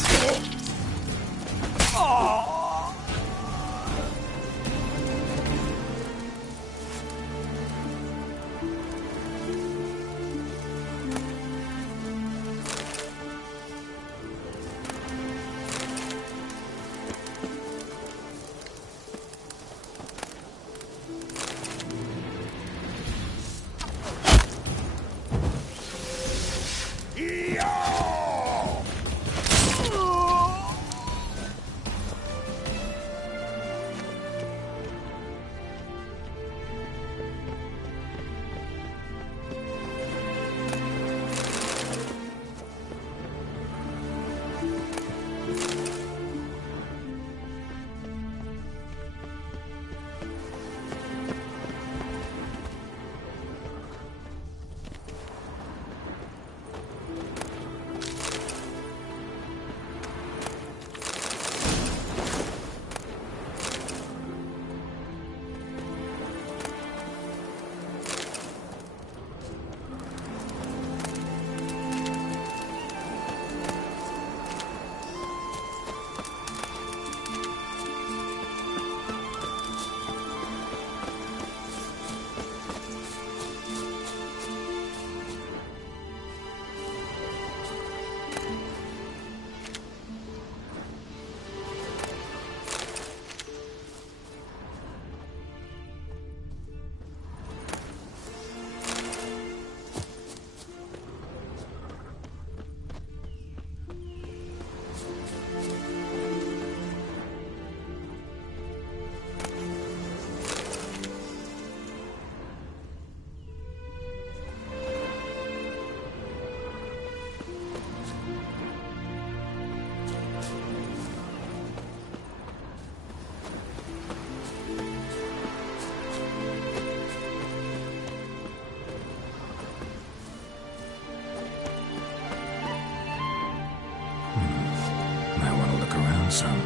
Some.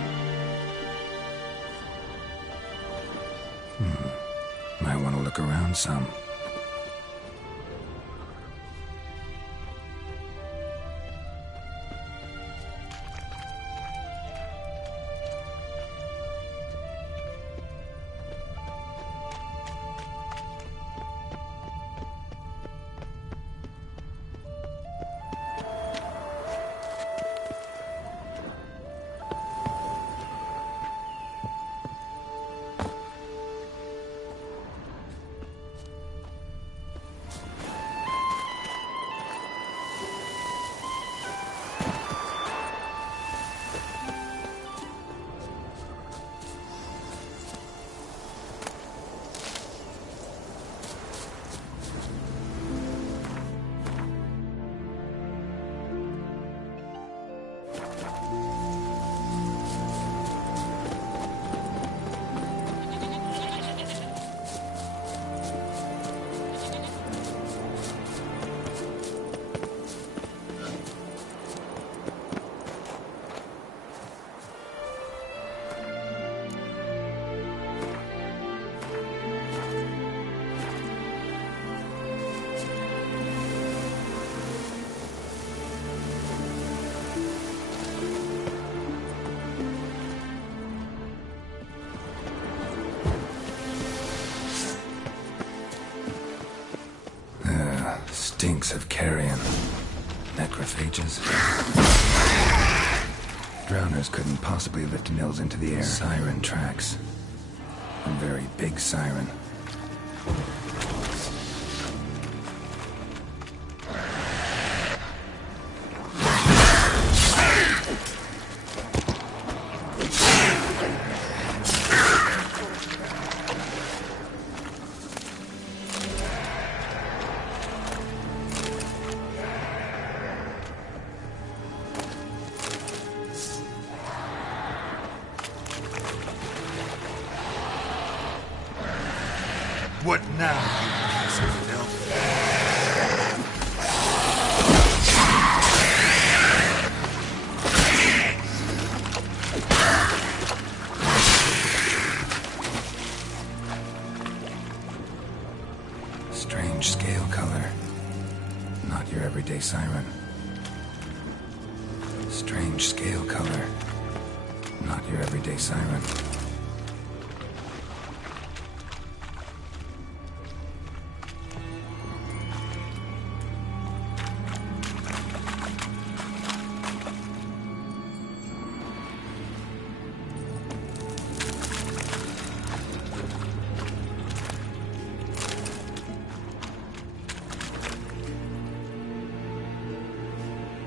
Might want to look around some. Stinks of carrion. Necrophages. Drowners couldn't possibly lift Nils into the air. Siren tracks. A very big siren. What now, you piece of filth? Strange scale color. Not your everyday siren. Strange scale color. Not your everyday siren.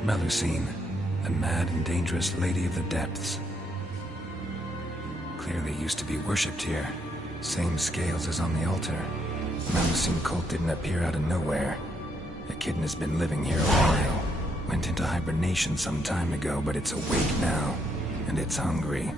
Melusine, the mad and dangerous Lady of the Depths. Clearly used to be worshipped here. Same scales as on the altar. Melusine cult didn't appear out of nowhere. Echidna's been living here a while. Went into hibernation some time ago, but it's awake now. And it's hungry.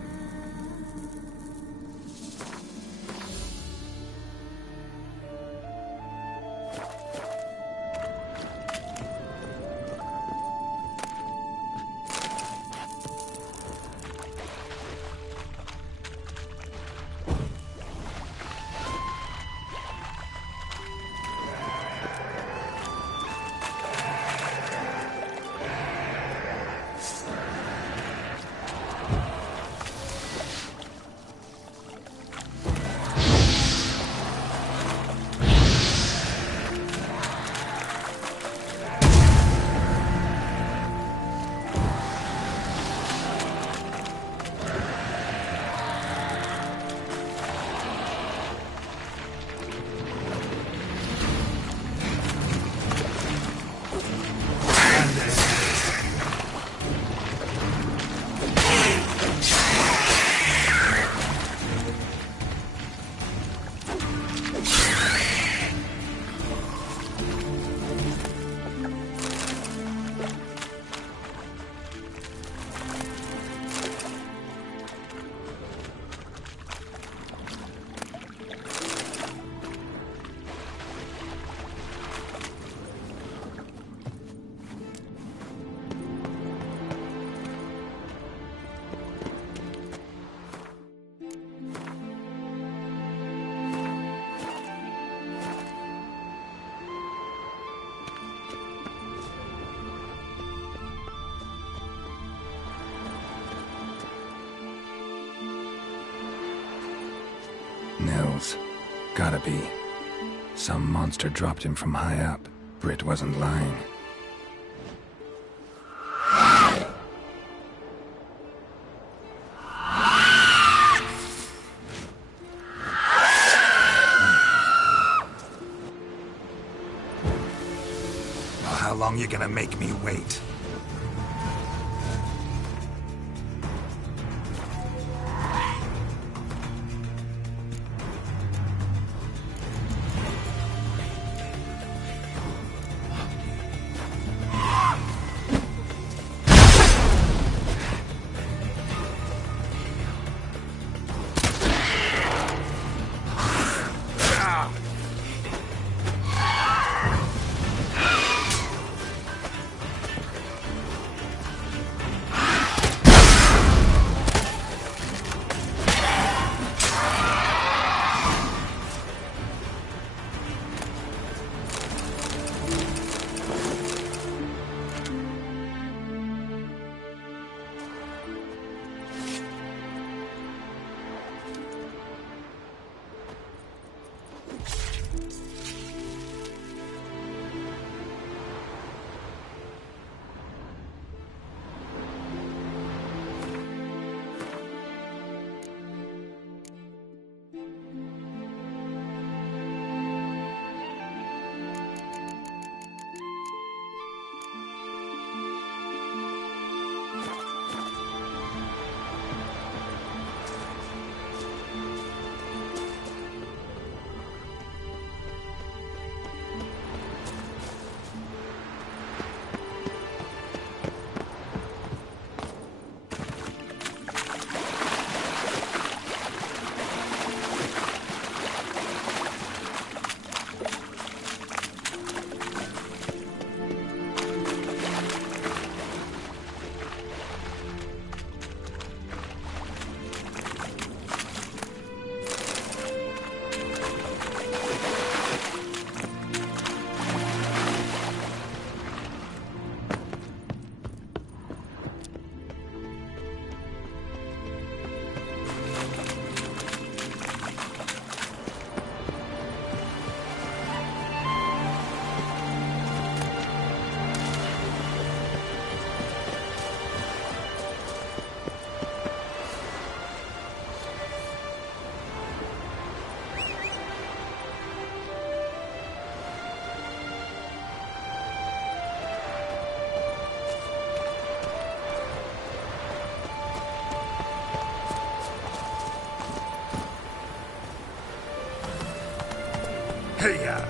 Nils. Gotta be. Some monster dropped him from high up. Britt wasn't lying. Well, how long you gonna make me wait? Hey-ya!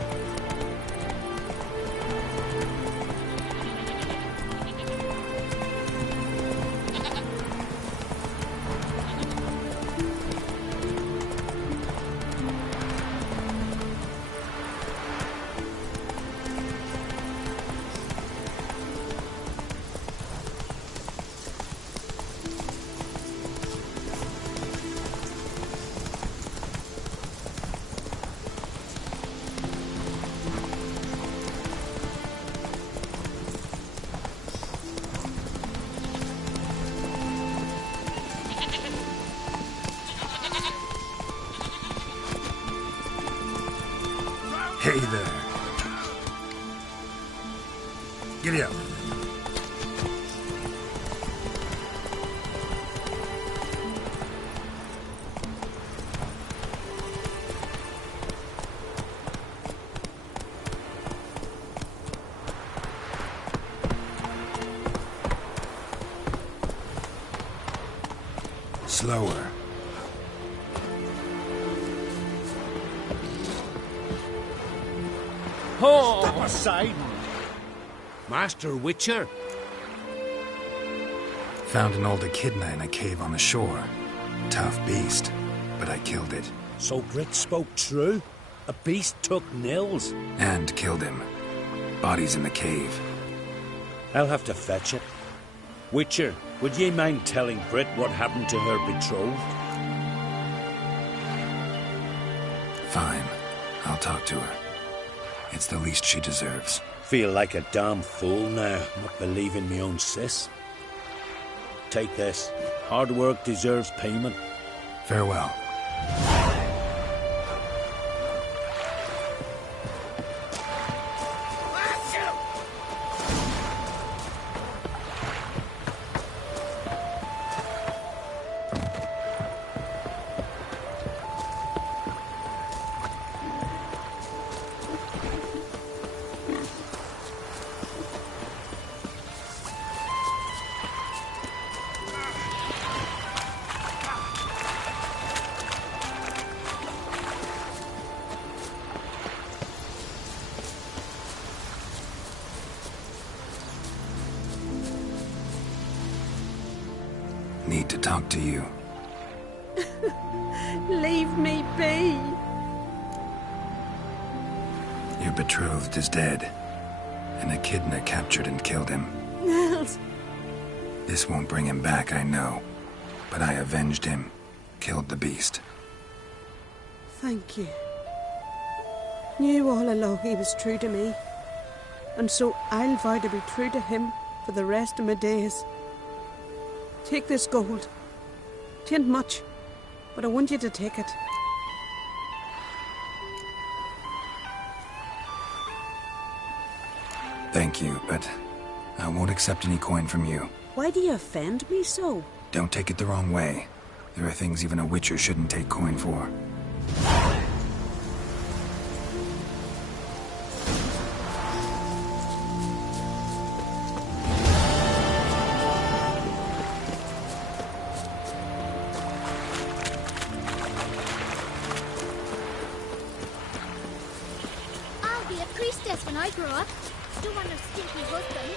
Hey there. Giddy up. Slower. Oh! Stop aside! Master Witcher? Found an old echidna in a cave on the shore. Tough beast, but I killed it. So Brit spoke true? A beast took Nils? And killed him. Body's in the cave. I'll have to fetch it. Witcher, would ye mind telling Brit what happened to her betrothed? Fine. I'll talk to her. It's the least she deserves. Feel like a damn fool now, not believing me own sis. Take this. Hard work deserves payment. Farewell. Need to talk to you. Leave me be. Your betrothed is dead. An echidna captured and killed him. Nils. This won't bring him back, I know. But I avenged him. Killed the beast. Thank you. Knew all along he was true to me. And so I'll vow to be true to him for the rest of my days. Take this gold. 'Tain't much, but I want you to take it. Thank you, but I won't accept any coin from you. Why do you offend me so? Don't take it the wrong way. There are things even a witcher shouldn't take coin for. When I grow up, don't want no stinky husband.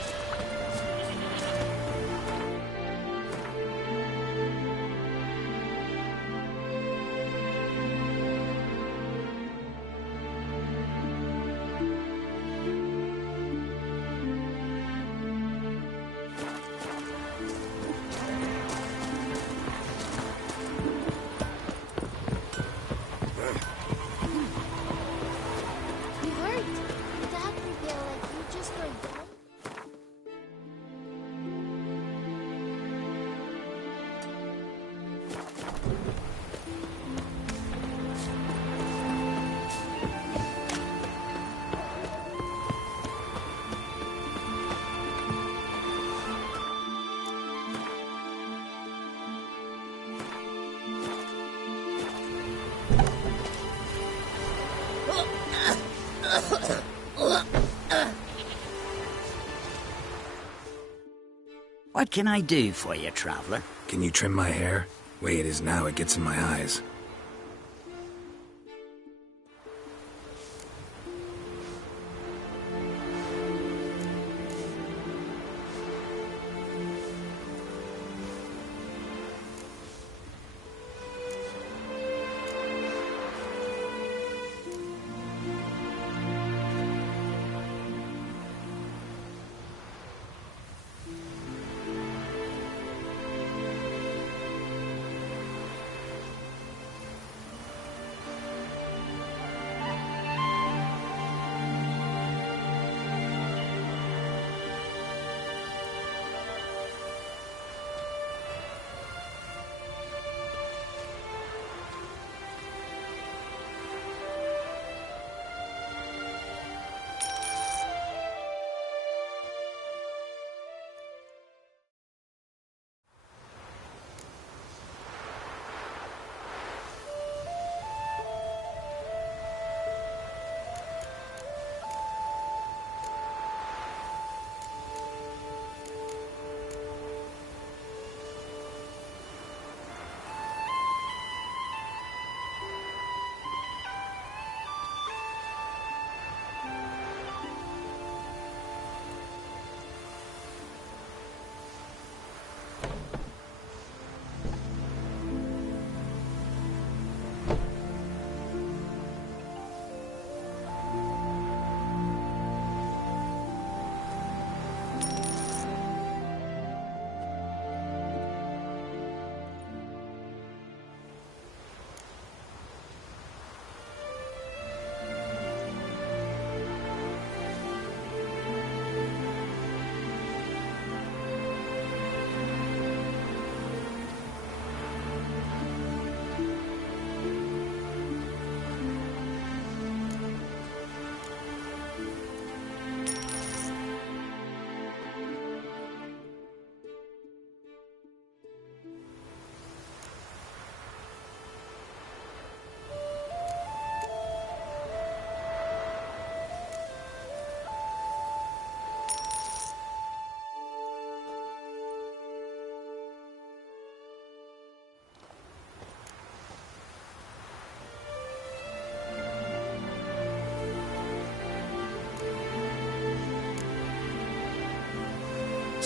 What can I do for you, traveler? Can you trim my hair? Way it is now, it gets in my eyes.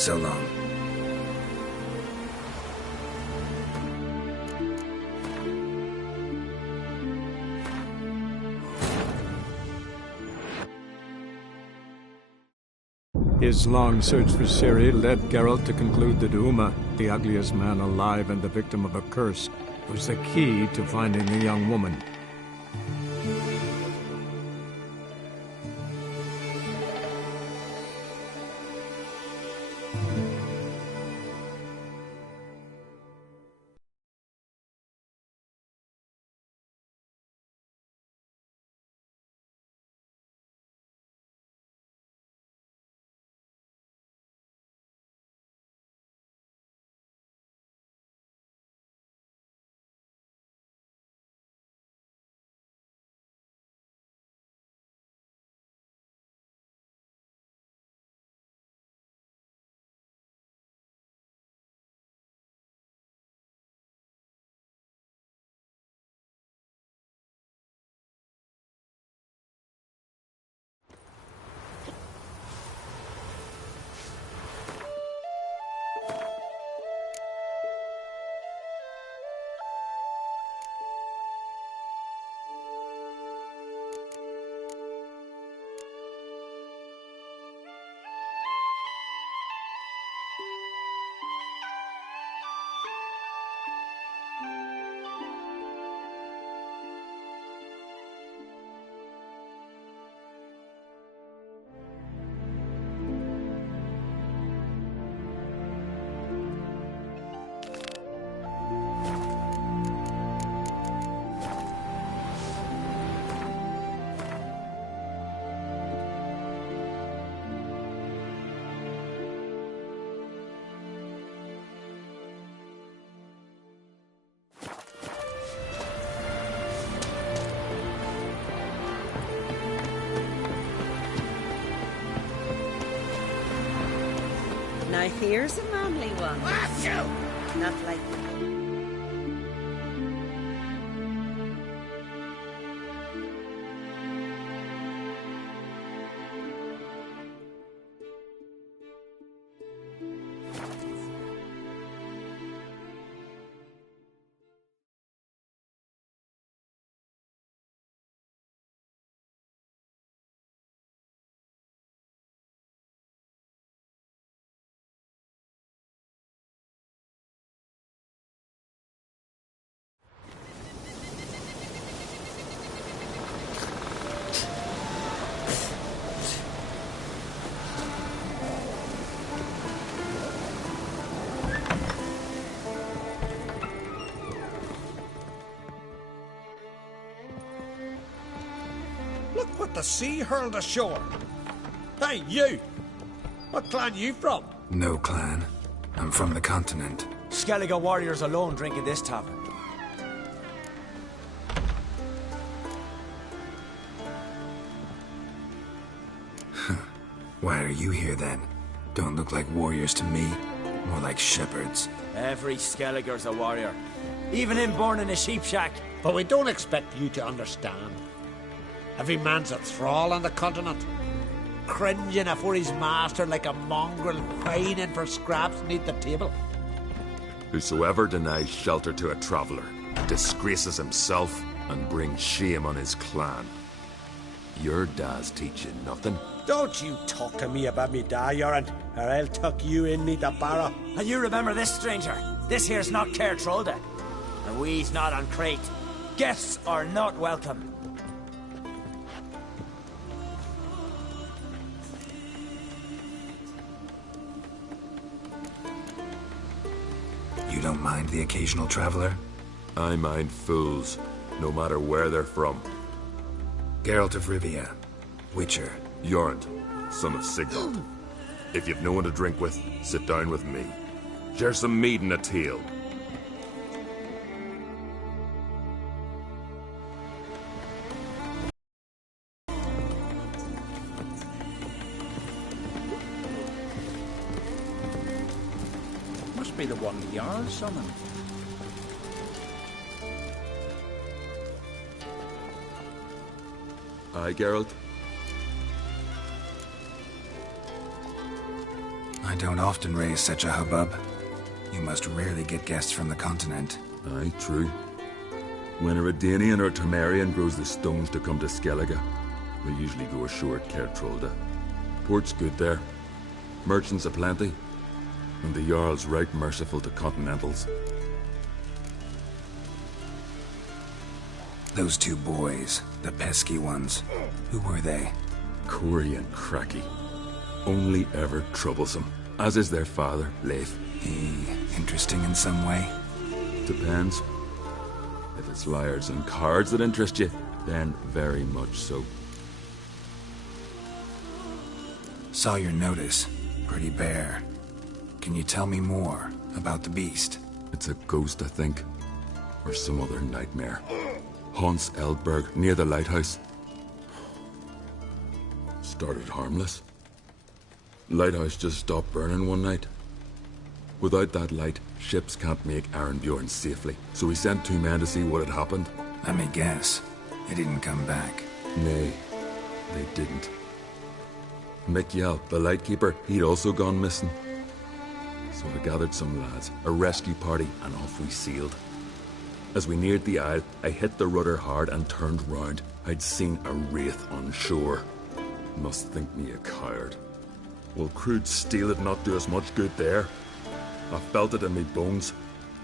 So long. His long search for Ciri led Geralt to conclude that Uma, the ugliest man alive and the victim of a curse, was the key to finding the young woman. Now here's a manly one. Not like Look what the sea hurled ashore. Hey, you! What clan you from? No clan. I'm from the continent. Skellige warriors alone drink in this tavern. Why are you here then? Don't look like warriors to me. More like shepherds. Every Skellige's a warrior. Even him born in a sheep shack. But we don't expect you to understand. Every man's a thrall on the continent, cringing afore his master like a mongrel whining for scraps beneath the table. Whosoever denies shelter to a traveller disgraces himself and brings shame on his clan. Your da's teach you nothing. Don't you talk to me about me da, Yoren, or I'll tuck you in me the barrow. And you remember this, stranger? This here's not Caer Trolda. And we's not on Crete. Guests are not welcome. You don't mind the occasional traveler? I mind fools, no matter where they're from. Geralt of Rivia, Witcher. Jorund, son of Sigvald. If you've no one to drink with, sit down with me. Share some mead and a tale. Must be the one the Jarl summoned. Aye, Geralt? I don't often raise such a hubbub. You must rarely get guests from the continent. Aye, true. When a Redanian or Temerian grows the stones to come to Skellige, they usually go ashore at Cair Trolda. Port's good there. Merchants aplenty. And the Jarl's right merciful to continentals. Those two boys, the pesky ones, who were they? Corey and Cracky. Only ever troublesome. As is their father, Leif. He interesting in some way? Depends. If it's liars and cards that interest you, then very much so. Saw your notice. Pretty bare. Can you tell me more about the beast? It's a ghost, I think. Or some other nightmare. Haunts Eldberg, near the lighthouse. Started harmless. Lighthouse just stopped burning one night. Without that light, ships can't make Arenbjorn safely, so we sent 2 men to see what had happened. Let me guess. They didn't come back. Nay, they didn't. Mikjal, the lightkeeper, he'd also gone missing. So I gathered some lads, a rescue party, and off we sailed. As we neared the isle, I hit the rudder hard and turned round. I'd seen a wraith on shore. Must think me a coward. Will crude steel had not do us much good there? I felt it in me bones.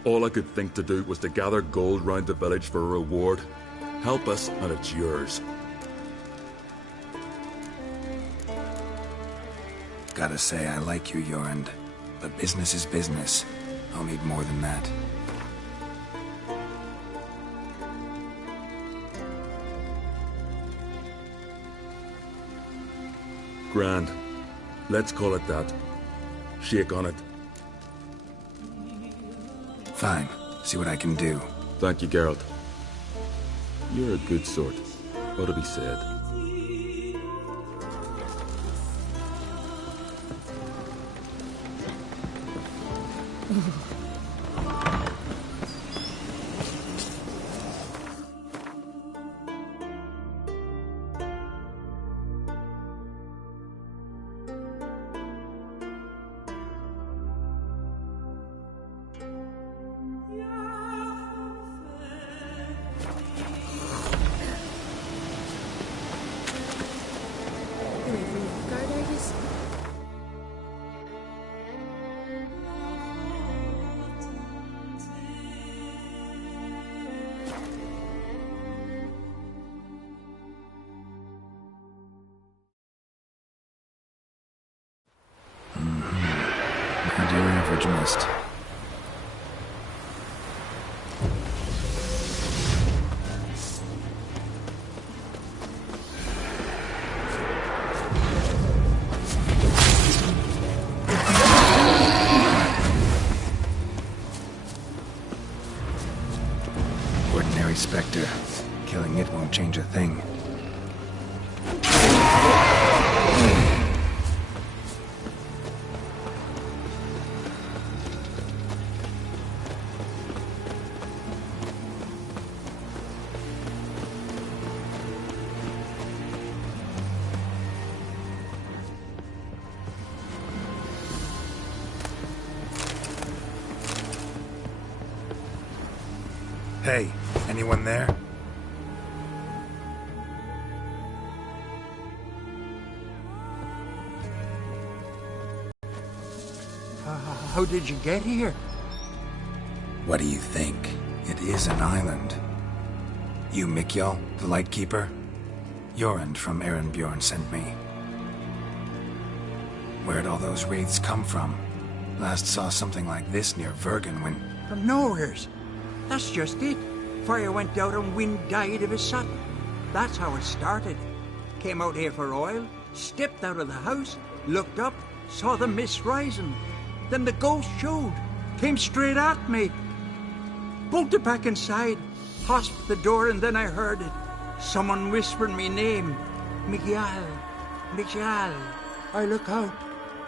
All I could think to do was to gather gold round the village for a reward. Help us, and it's yours. Gotta say, I like you, Jorund. But business is business. I'll need more than that. Grand. Let's call it that. Shake on it. Fine. See what I can do. Thank you, Geralt. You're a good sort. Ought to be said. Dear average mist. Ordinary specter. Killing it won't change a thing. Hey, anyone there? How did you get here? What do you think? It is an island. You Mikjal, the Lightkeeper? Jorund from Arenbjorn sent me. Where'd all those wraiths come from? Last saw something like this near Vergen when... From nowheres. That's just it. Fire went out and wind died of a sudden. That's how it started. Came out here for oil, stepped out of the house, looked up, saw the mist rising. Then the ghost showed, came straight at me. Bolted back inside, hosped the door, and then I heard it. Someone whispering me name. Mikjal. Mikjal. I look out.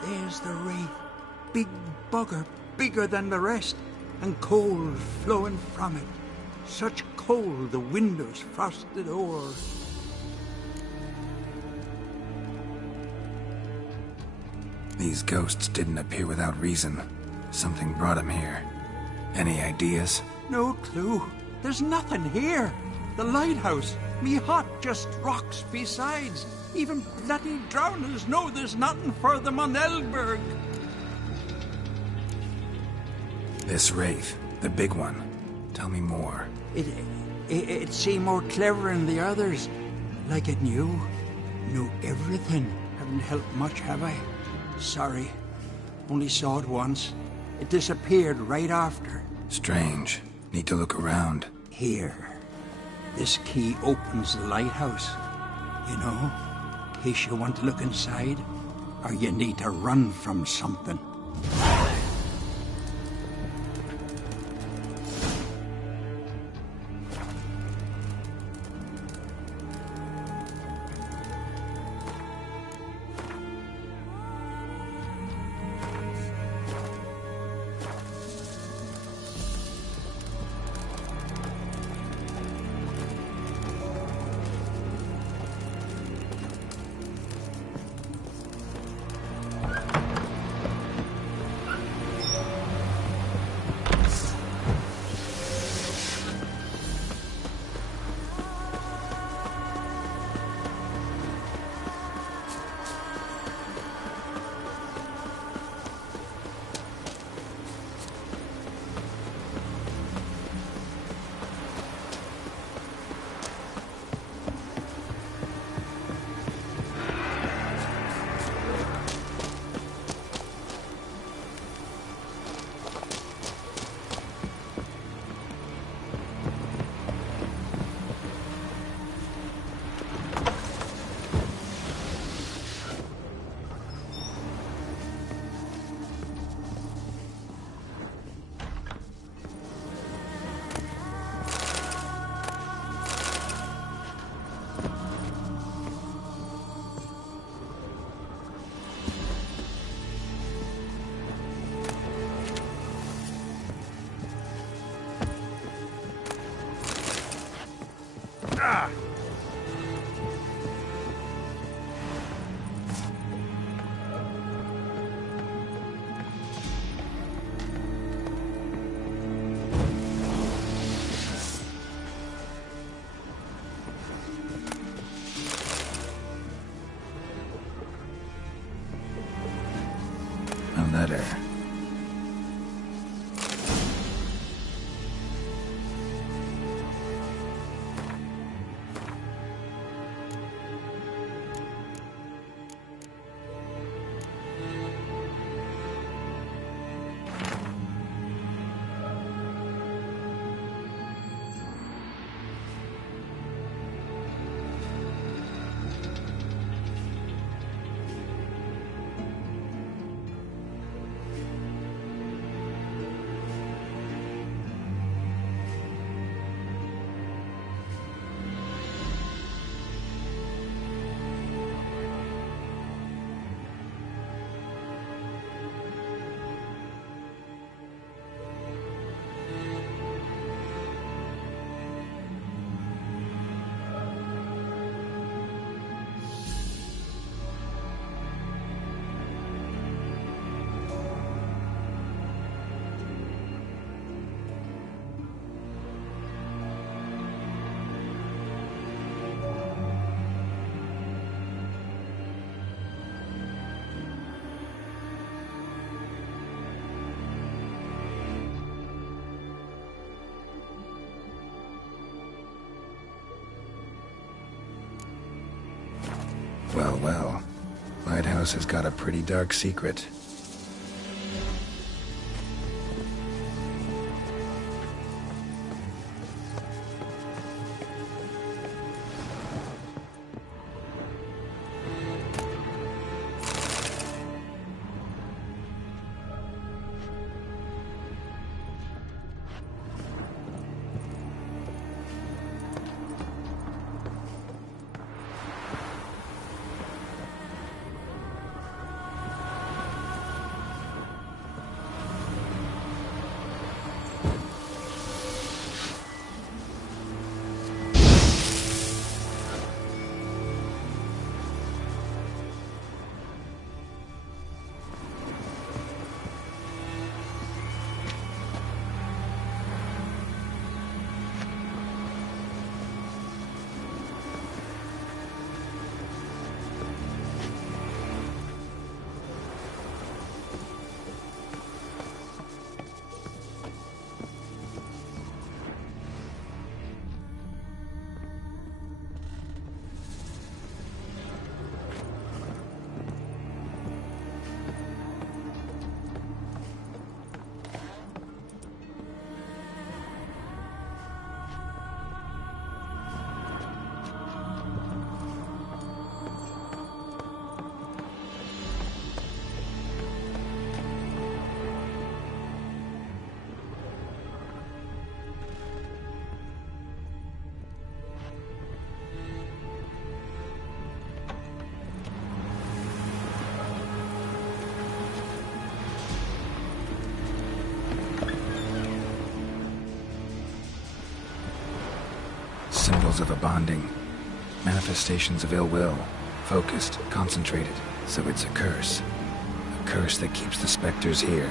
There's the wraith. Big bugger, bigger than the rest, and cold flowing from it. Such cold the windows frosted o'er. These ghosts didn't appear without reason. Something brought them here. Any ideas? No clue. There's nothing here. The lighthouse, me hut, just rocks besides. Even bloody drowners know there's nothing for them on Eldberg. This wraith, the big one. Tell me more. It seemed more clever than the others. Like it knew everything. Haven't helped much, have I? Sorry. Only saw it once. It disappeared right after. Strange. Need to look around. Here. This key opens the lighthouse. You know, in case you want to look inside, or you need to run from something. Letter. Well, well. Lighthouse has got a pretty dark secret. symbols of a bonding. Manifestations of ill will. Focused, concentrated. So it's a curse. A curse that keeps the specters here.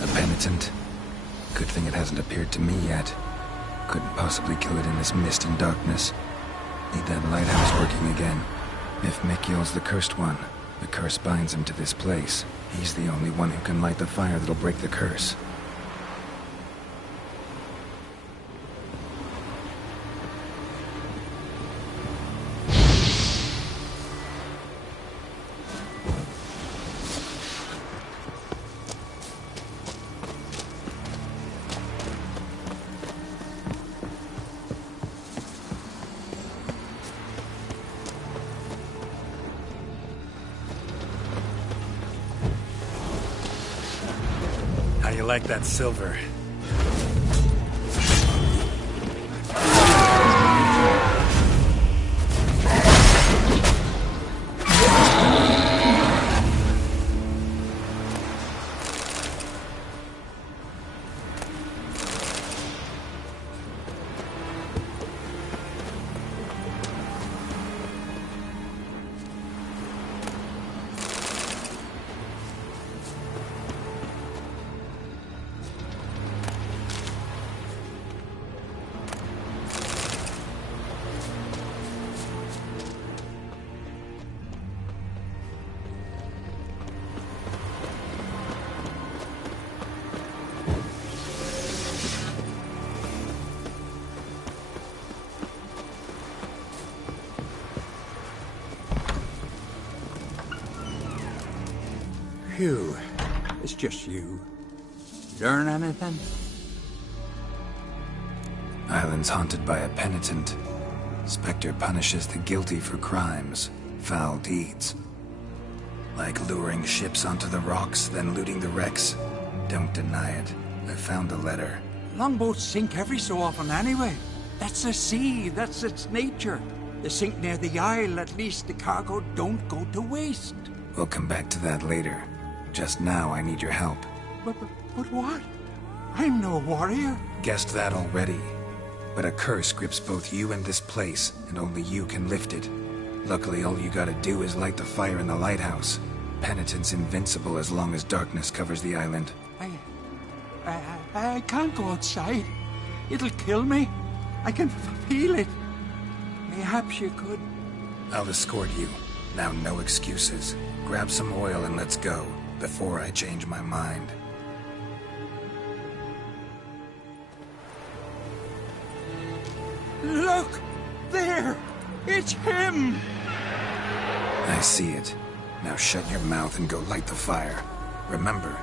A penitent. Good thing it hasn't appeared to me yet. Couldn't possibly kill it in this mist and darkness. Need that lighthouse working again. If Mikhail's the cursed one, the curse binds him to this place. He's the only one who can light the fire that'll break the curse. How you like that silver? Phew, it's just you. Learn anything? Island's haunted by a penitent. Spectre punishes the guilty for crimes, foul deeds. Like luring ships onto the rocks, then looting the wrecks. Don't deny it. I found the letter. Longboats sink every so often anyway. That's the sea, that's its nature. They sink near the isle, at least the cargo don't go to waste. We'll come back to that later. Just now, I need your help. But what? I'm no warrior. Guessed that already. But a curse grips both you and this place, and only you can lift it. Luckily, all you gotta do is light the fire in the lighthouse. Penitent's invincible as long as darkness covers the island. I can't go outside. It'll kill me. I can feel it. Perhaps you could. I'll escort you. Now, no excuses. Grab some oil and let's go, before I change my mind. Look! There! It's him! I see it. Now shut your mouth and go light the fire. Remember,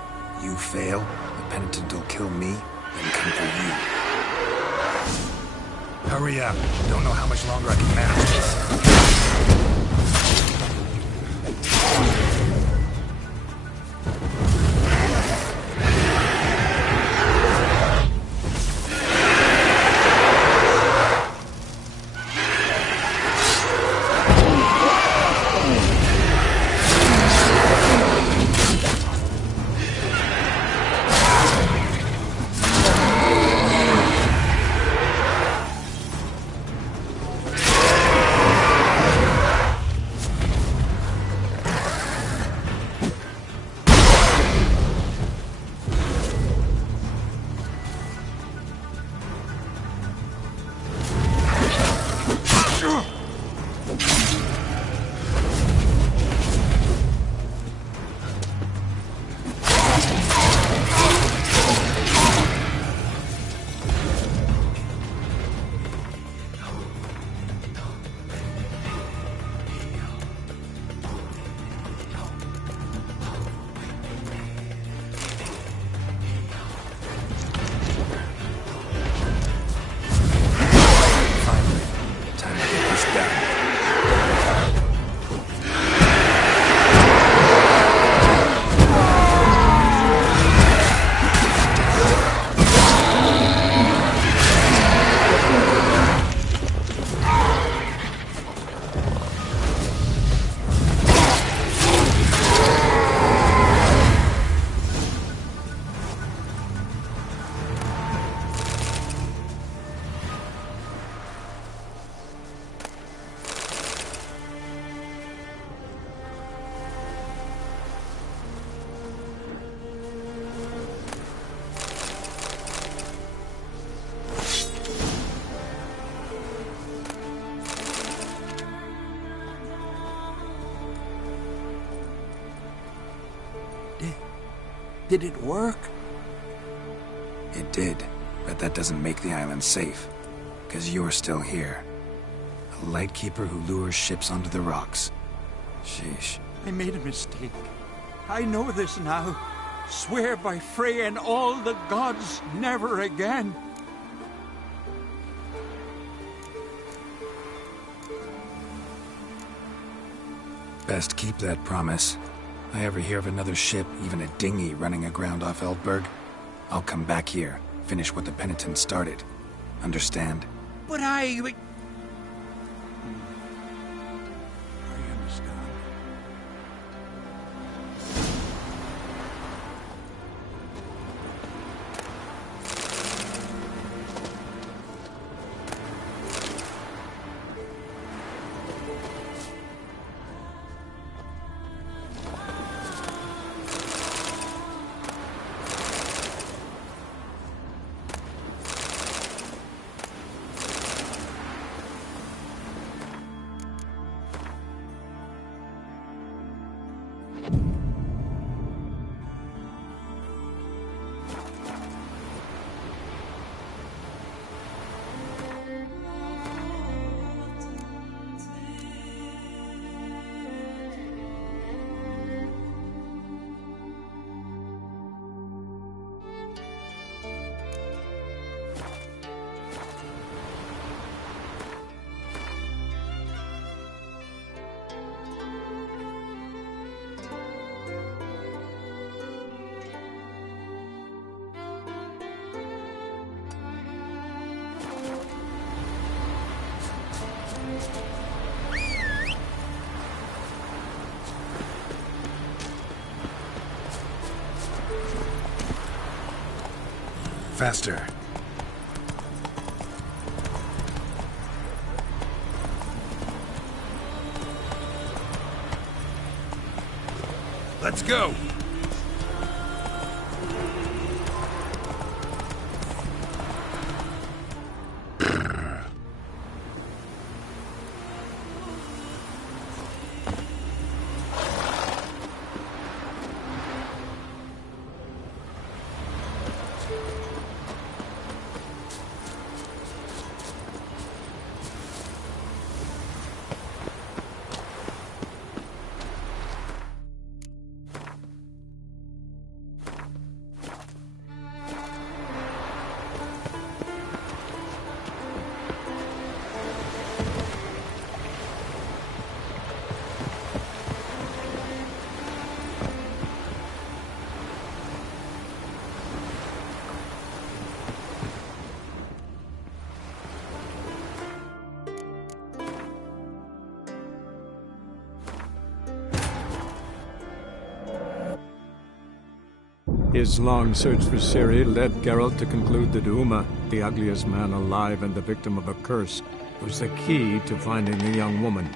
you fail, the penitent will kill me, then come for you. Hurry up. Don't know how much longer I can manage this. Did it work? It did, but that doesn't make the island safe. Because you're still here. A lightkeeper who lures ships onto the rocks. Sheesh. I made a mistake. I know this now. Swear by Freya and all the gods, never again. Best keep that promise. I ever hear of another ship, even a dinghy, running aground off Eldberg, I'll come back here, finish what the penitents started. Understand? But I understand. Faster. Let's go! His long search for Ciri led Geralt to conclude that Uma, the ugliest man alive and the victim of a curse, was the key to finding the young woman.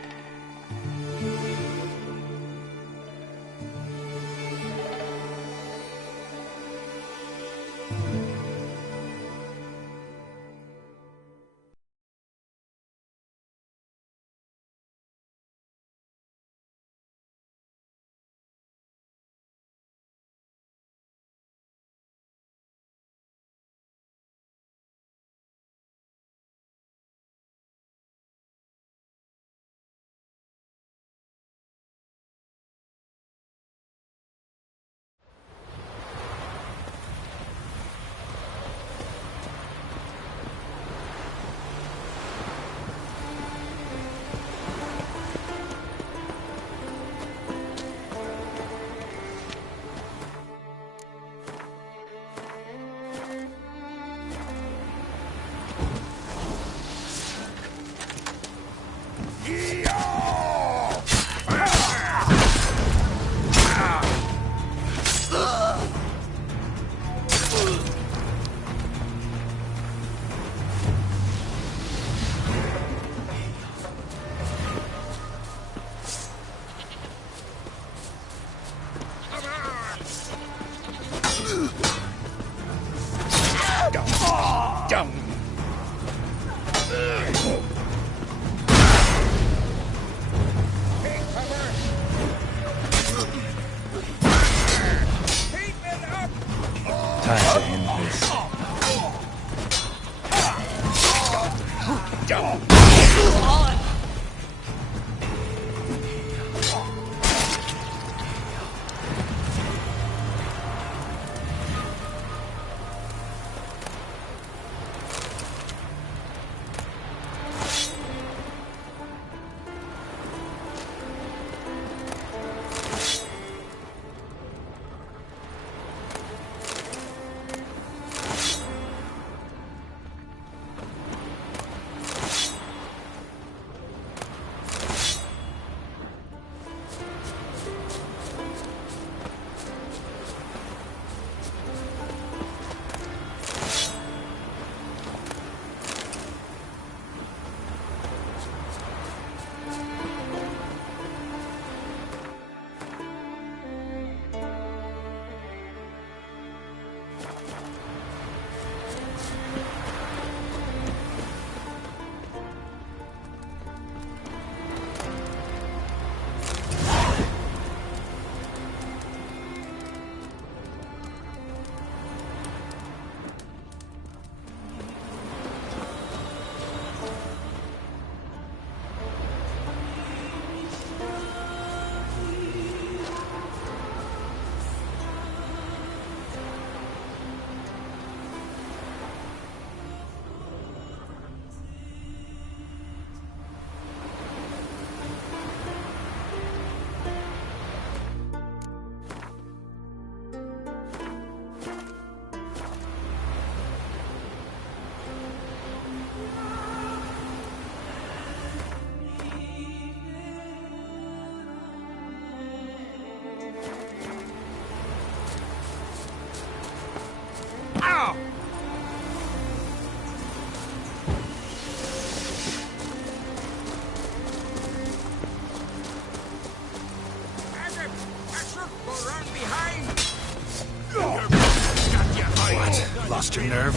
Lost your nerve?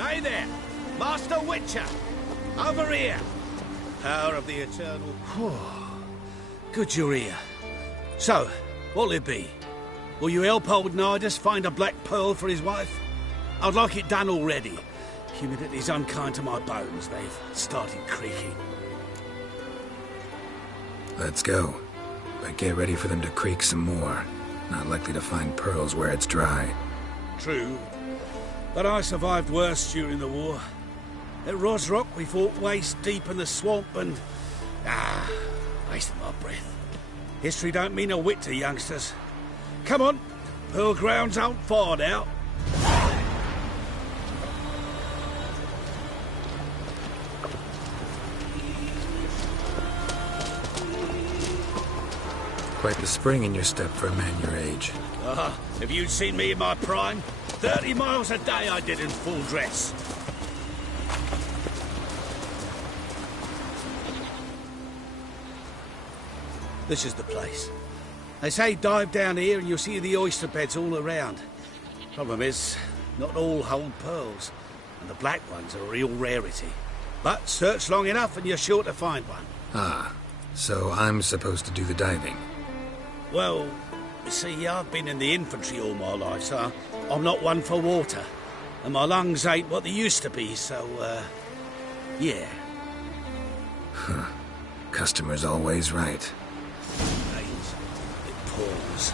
Hey there, Master Witcher! Over here! Power of the Eternal... Good you're here. So, what'll it be? Will you help old Nidus find a black pearl for his wife? I'd like it done already. Humidity's unkind to my bones. They've started creaking. Let's go. But get ready for them to creak some more. Not likely to find pearls where it's dry. True. But I survived worse during the war. At Rosrock, we fought waist deep in the swamp and... wasted my breath. History don't mean a whit to youngsters. Come on, Pearl Grounds aren't far now. Quite the spring in your step for a man your age. If you'd seen me in my prime, 30 miles a day I did in full dress. This is the place. They say dive down here and you'll see the oyster beds all around. Problem is, not all hold pearls, and the black ones are a real rarity. But search long enough and you're sure to find one. Ah, so I'm supposed to do the diving. Well, you see, I've been in the infantry all my life, so I'm not one for water. And my lungs ain't what they used to be, so, yeah. Huh. Customer's always right. Rains, it pours.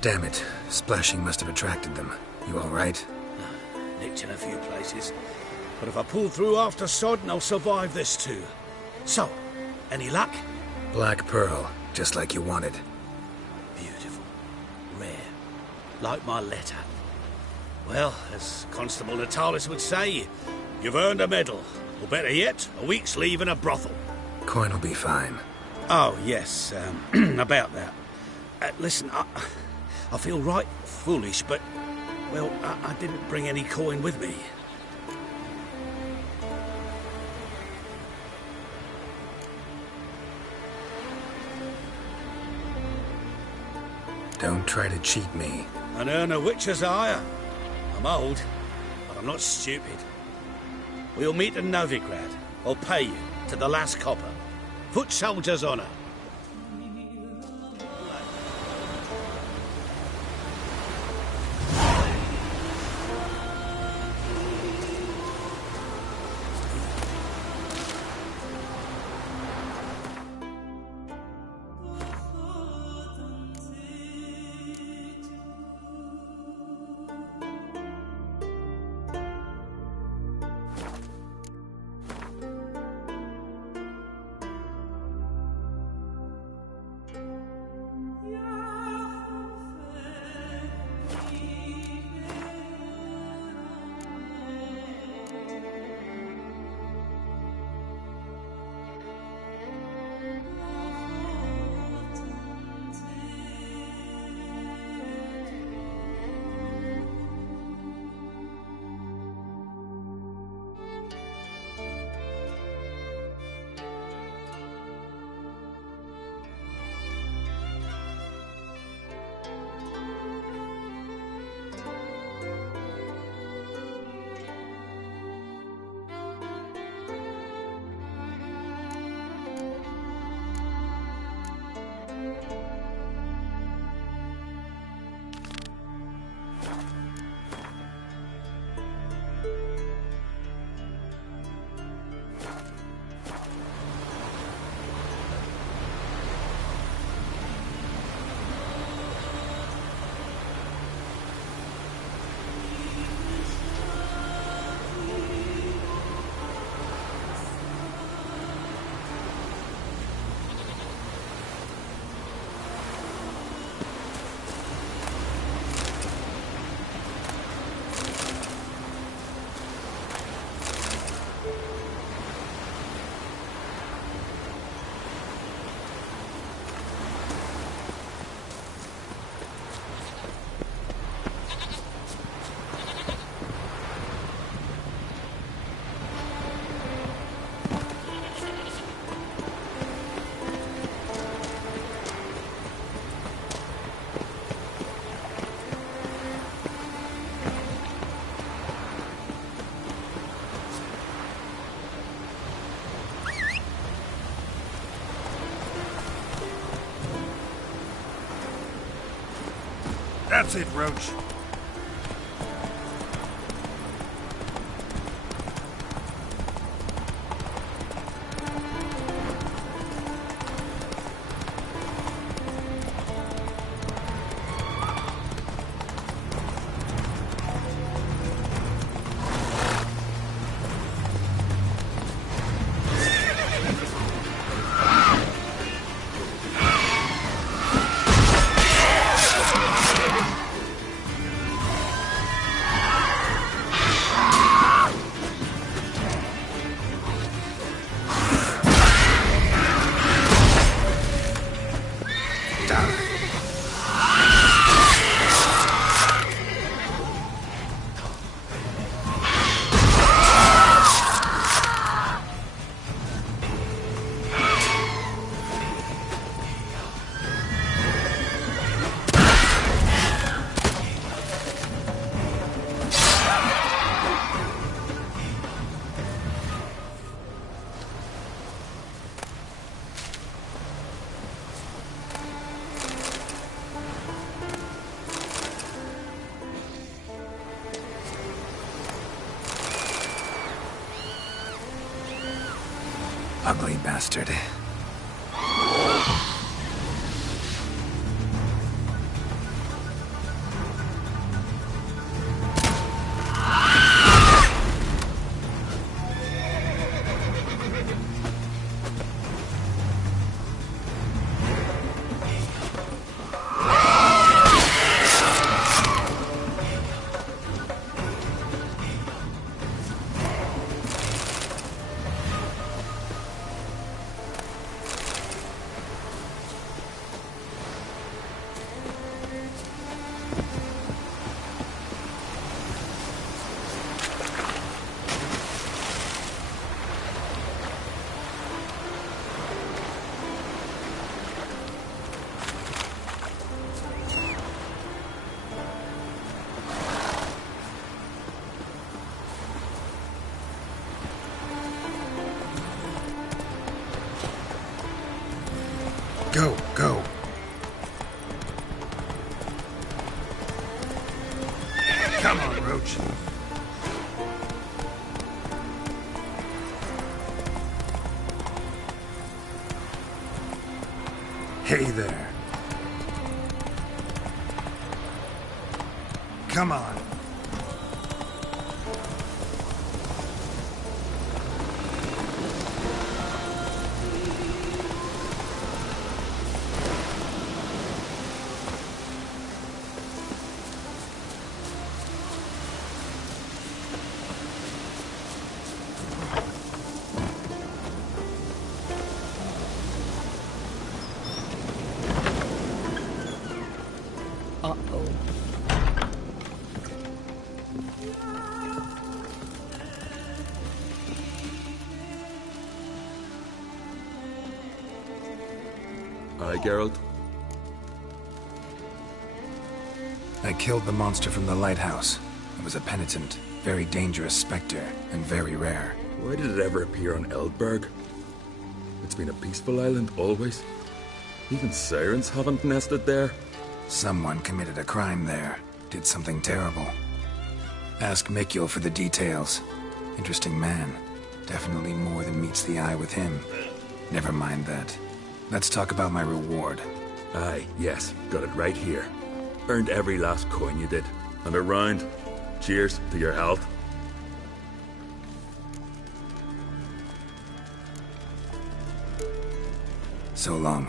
Damn it. Splashing must have attracted them. You all right? Nicked in a few places. But if I pull through after Sodden, I'll survive this too. So, any luck? Black pearl, just like you wanted. Beautiful. Rare. Like my letter. Well, as Constable Natalis would say, you've earned a medal. Or better yet, a week's leave in a brothel. Coin will be fine. Oh, yes, about that. Listen, I feel right foolish, but, well, I didn't bring any coin with me. Don't try to cheat me. An earn a witcher's hire. I'm old, but I'm not stupid. We'll meet in Novigrad. I'll pay you to the last copper. Foot soldier's honour. That's it, Roach. Ugly bastard. Go, go. Come on, Roach. Hey there. Come on. Aye, Geralt? I killed the monster from the lighthouse. It was a penitent, very dangerous specter, and very rare. Why did it ever appear on Eldberg? It's been a peaceful island, always. Even sirens haven't nested there. Someone committed a crime there. Did something terrible. Ask Mikkel for the details. Interesting man. Definitely more than meets the eye with him. Never mind that. Let's talk about my reward. Aye, yes. Got it right here. Earned every last coin you did. And a round. Cheers to your health. So long.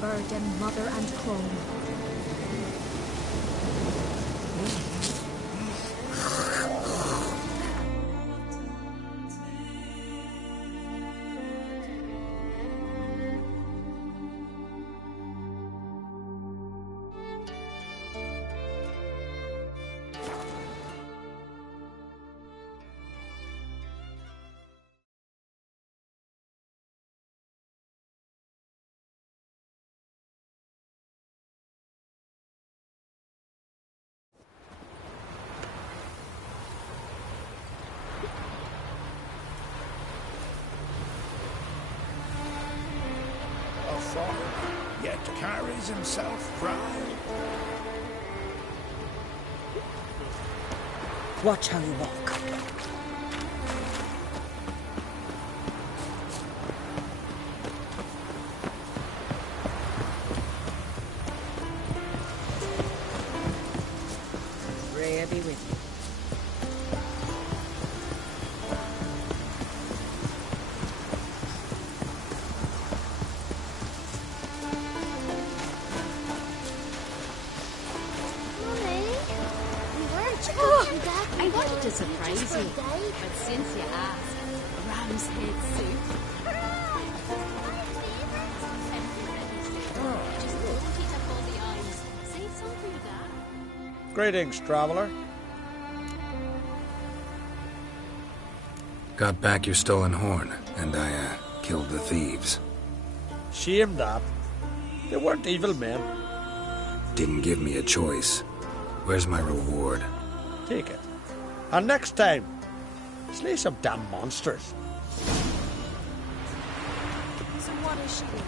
Burden, mother and crone. Yet carries himself proud. Watch how you walk. Freya be with you. I wanted to surprise you, but since you asked, ram's head soup. Just don't eat up all the eyes. Save some for your dad. Greetings, traveler. Got back your stolen horn, and I, killed the thieves. Shame that. They weren't evil men. Didn't give me a choice. Where's my reward? Take it. And next time, slay some damn monsters. So what is she doing?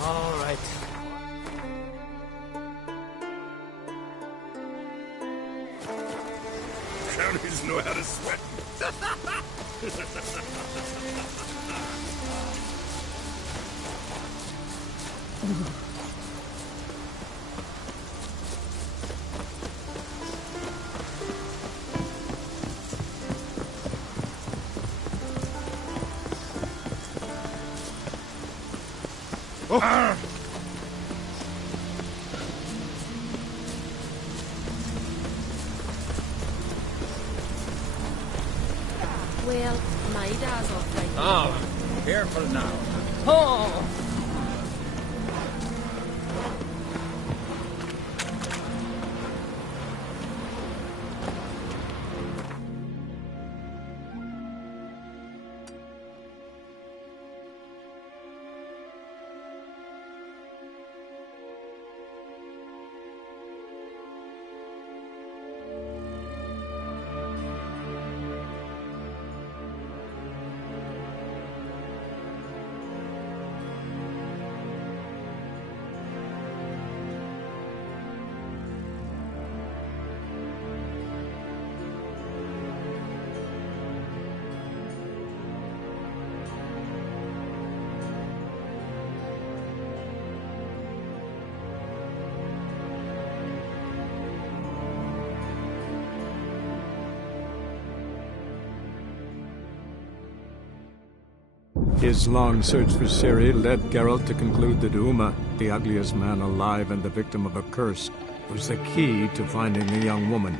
All right. Brownies know how to sweat. Oh. Well, my dad's off right now. Oh, careful now. Oh! His long search for Ciri led Geralt to conclude that Uma, the ugliest man alive and the victim of a curse, was the key to finding the young woman.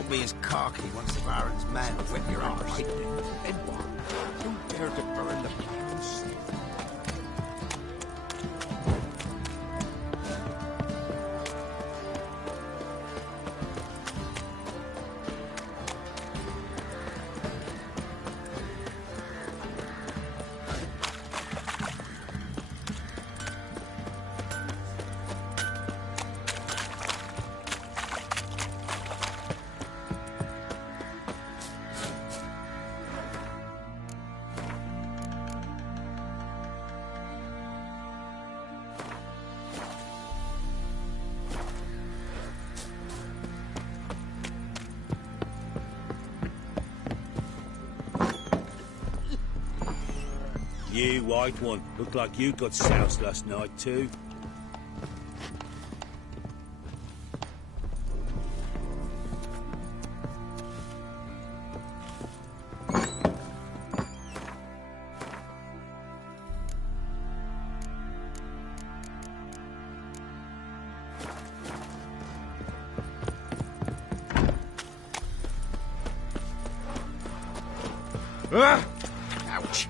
won't be as cocky once the Baron's men whip your arse. Then what? You dare to burn the Baron's? You, white one, look like you got soused last night too. Ouch.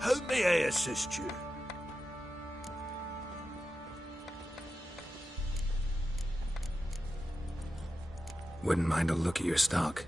How may I assist you? Wouldn't mind a look at your stock.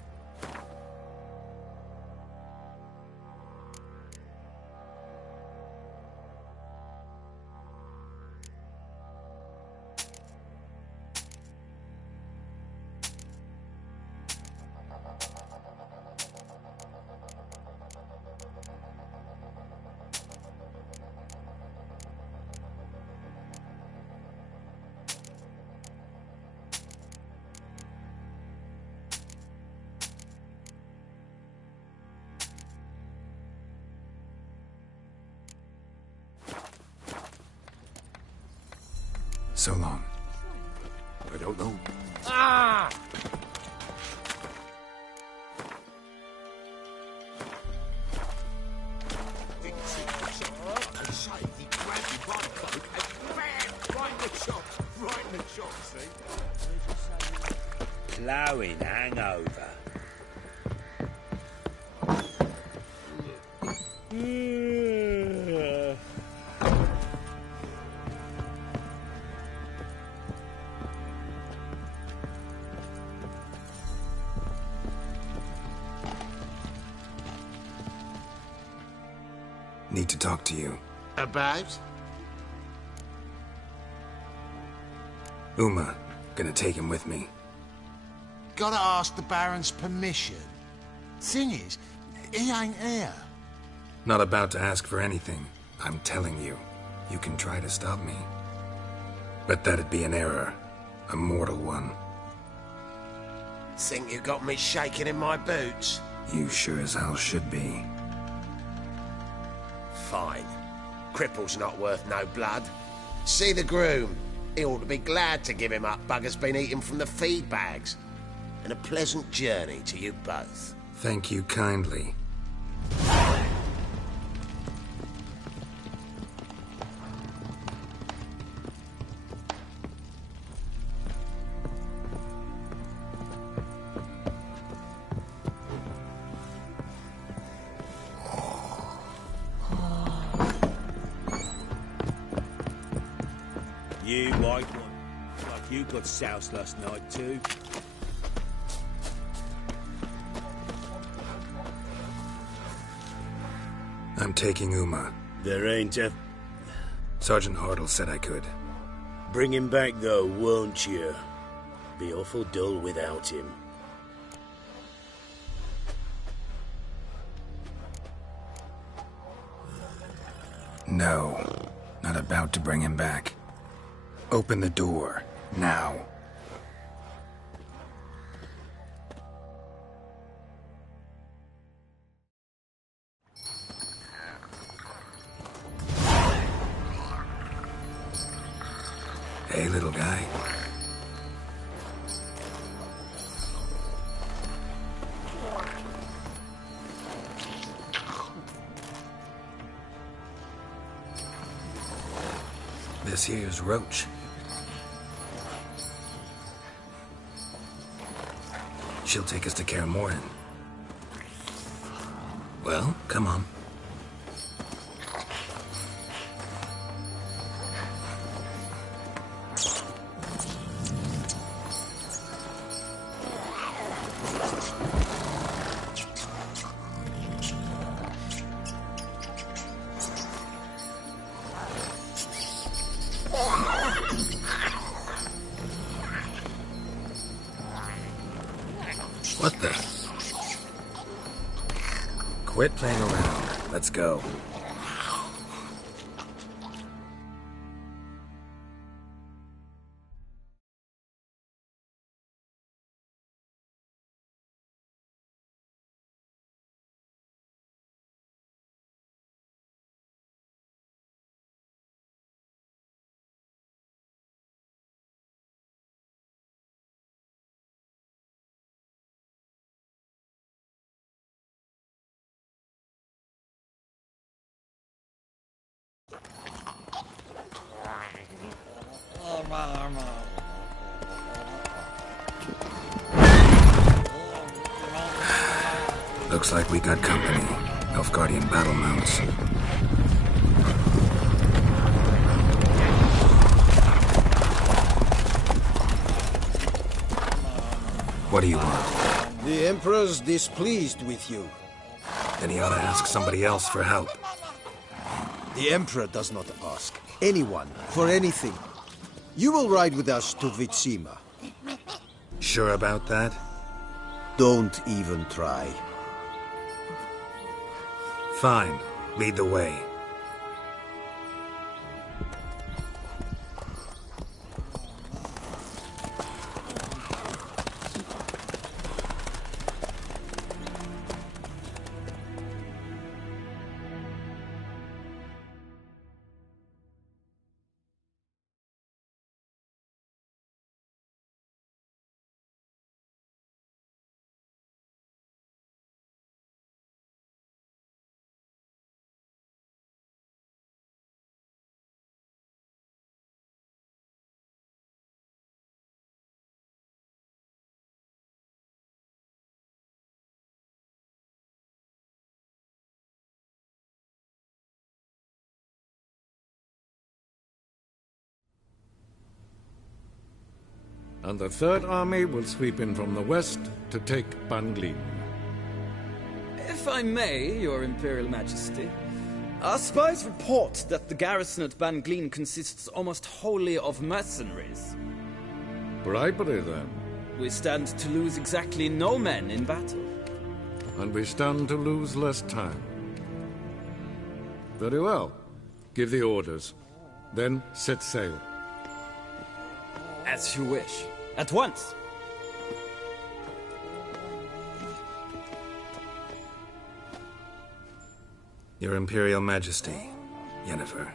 So long. I don't know. Ah! Ploughing hangover. Need to talk to you. About? Uma. Gonna take him with me. Gotta ask the Baron's permission. Thing is, he ain't here. Not about to ask for anything. I'm telling you. You can try to stop me. But that'd be an error. A mortal one. Think you got me shaking in my boots? You sure as hell should be. Fine. Cripple's not worth no blood. See the groom. He ought to be glad to give him up. Bugger's been eating from the feed bags. And a pleasant journey to you both. Thank you kindly. You, white one, like you got soused last night too. I'm taking Uma. There ain't a... Sergeant Hartle said I could. Bring him back though, won't you? Be awful dull without him. No. Not about to bring him back. Open the door. Now. Hey, little guy. This here's Roach. She'll take us to Kaer Morhen. Well, come on. What the? Quit playing around. Let's go. Looks like we got company. Nilfgaardian battle mounts. What do you want? The Emperor's displeased with you. Then he ought to ask somebody else for help. The Emperor does not ask anyone for anything. You will ride with us to Vitsima. Sure about that? Don't even try. Fine. Lead the way. And the Third Army will sweep in from the west to take Ban Glin. If I may, Your Imperial Majesty, our spies report that the garrison at Ban Glin consists almost wholly of mercenaries. Bribery, then. We stand to lose exactly no men in battle. And we stand to lose less time. Very well. Give the orders. Then set sail. As you wish. At once. Your Imperial Majesty, Yennefer.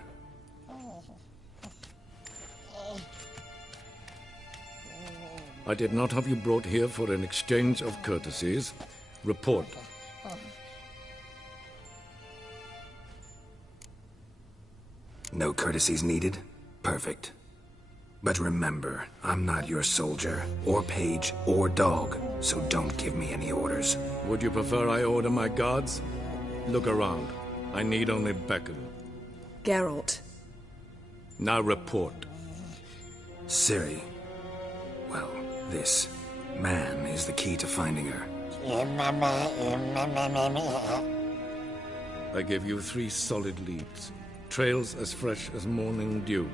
I did not have you brought here for an exchange of courtesies. Report. No courtesies needed? Perfect. But remember, I'm not your soldier, or page, or dog, so don't give me any orders. Would you prefer I order my guards? Look around. I need only beckon. Geralt. Now report. Ciri. Well, this man is the key to finding her. I give you 3 solid leads. Trails as fresh as morning dew.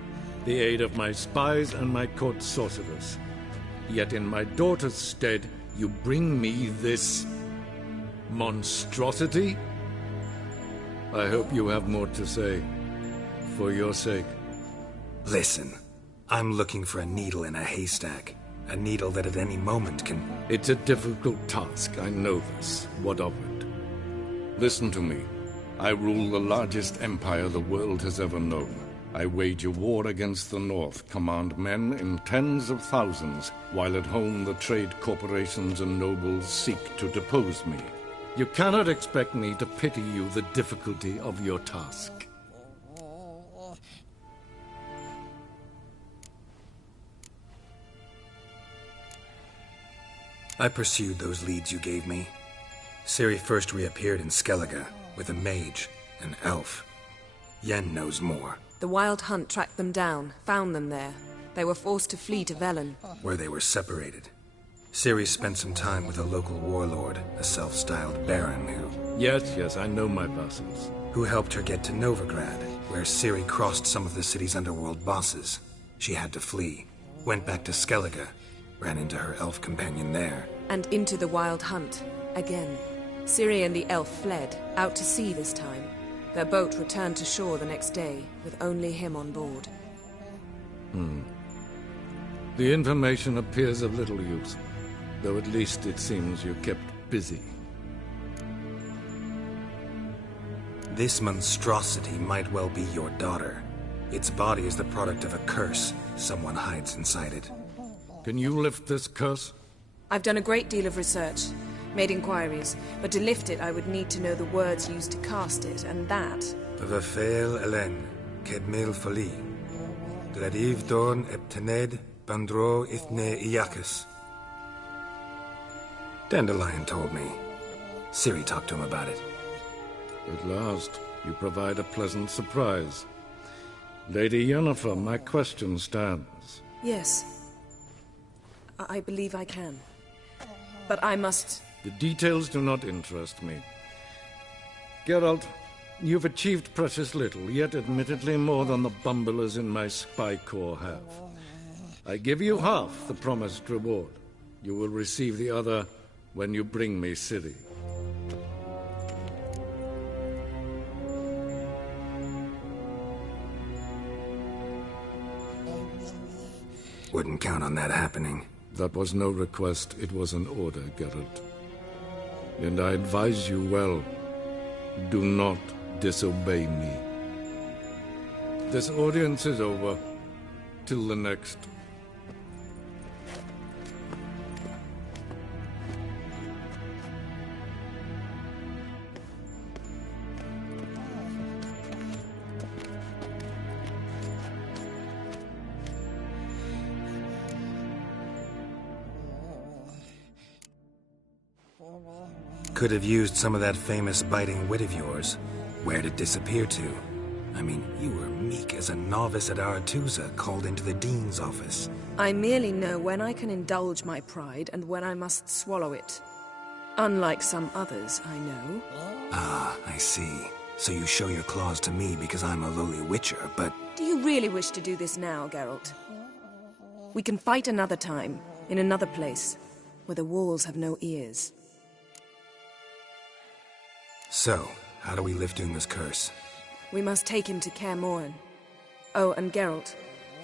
The aid of my spies and my court sorcerers. Yet in my daughter's stead, you bring me this monstrosity? I hope you have more to say. For your sake. Listen, I'm looking for a needle in a haystack. A needle that at any moment can... It's a difficult task, I know this. What of it? Listen to me. I rule the largest empire the world has ever known. I wage a war against the North, command men in tens of thousands, while at home the trade corporations and nobles seek to depose me. You cannot expect me to pity you the difficulty of your task. I pursued those leads you gave me. Ciri first reappeared in Skellige with a mage, an elf. Yen knows more. The Wild Hunt tracked them down, found them there. They were forced to flee to Velen, where they were separated. Ciri spent some time with a local warlord, a self-styled baron who... Yes, I know my vassals. Who helped her get to Novigrad, where Ciri crossed some of the city's underworld bosses. She had to flee, went back to Skellige, ran into her elf companion there. And into the Wild Hunt, again. Ciri and the elf fled, out to sea this time. Their boat returned to shore the next day, with only him on board. The information appears of little use, though at least it seems you kept busy. This monstrosity might well be your daughter. Its body is the product of a curse. Someone hides inside it. Can you lift this curse? I've done a great deal of research, made inquiries, but to lift it I would need to know the words used to cast it, and that... Vafeil Elen, Kedmil Fali, Dradiv Dorn Eptened, Bandro Ithne Iakis. Dandelion told me. Ciri talked to him about it. At last, you provide a pleasant surprise. Lady Yennefer, my question stands. Yes. I believe I can. But I must... The details do not interest me. Geralt, you've achieved precious little, yet admittedly more than the bumblers in my spy corps have. I give you half the promised reward. You will receive the other when you bring me Ciri. Wouldn't count on that happening. That was no request, it was an order, Geralt. And I advise you well, do not disobey me. This audience is over. Till the next. Could have used some of that famous biting wit of yours. Where'd it disappear to? I mean, you were meek as a novice at Aretuza called into the Dean's office. I merely know when I can indulge my pride and when I must swallow it. Unlike some others, I know. Ah, I see. So you show your claws to me because I'm a lowly witcher, but... Do you really wish to do this now, Geralt? We can fight another time, in another place, where the walls have no ears. So, how do we lift Uma's curse? We must take him to Kaer Morhen. Oh, and Geralt,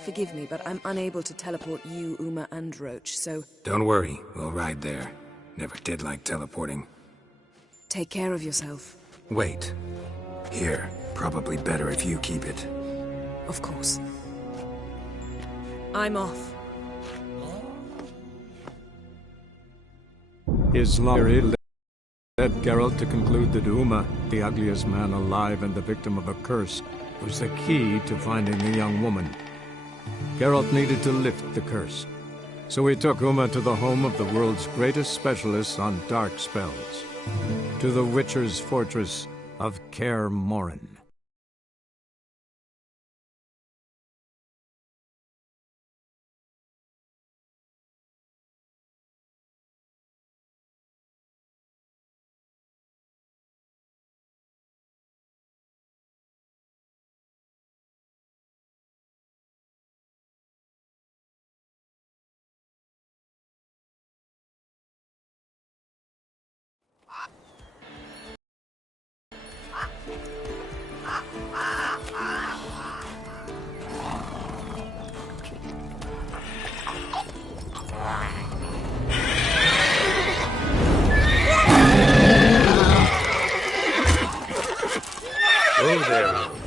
forgive me, but I'm unable to teleport you, Uma, and Roach, so... Don't worry, we'll ride there. Never did like teleporting. Take care of yourself. Wait. Here, probably better if you keep it. Of course. I'm off. Isláiri led Geralt to conclude that Uma, the ugliest man alive and the victim of a curse, was the key to finding the young woman. Geralt needed to lift the curse, so he took Uma to the home of the world's greatest specialists on dark spells, to the Witcher's fortress of Kaer Morhen. Oh, there, Roach.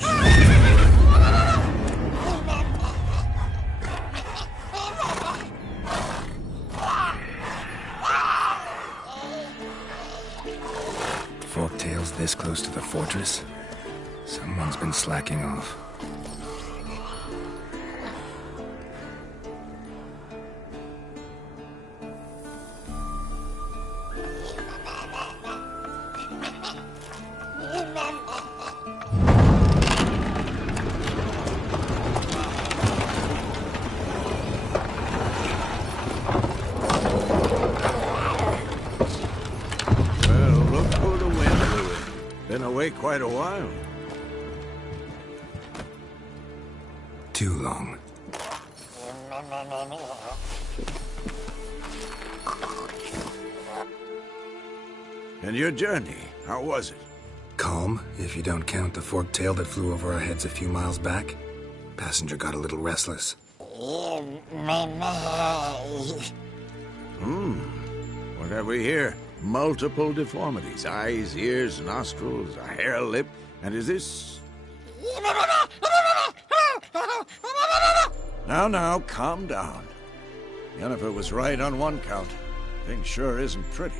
Forktail's this close to the fortress? Someone's been slacking off. quite a while. Too long. And your journey, how was it? Calm, if you don't count the forked tail that flew over our heads a few miles back. Passenger got a little restless. What have we here? Multiple deformities. Eyes, ears, nostrils, a hair lip. And is this... Now, calm down. Yennefer was right on one count. Thing sure isn't pretty.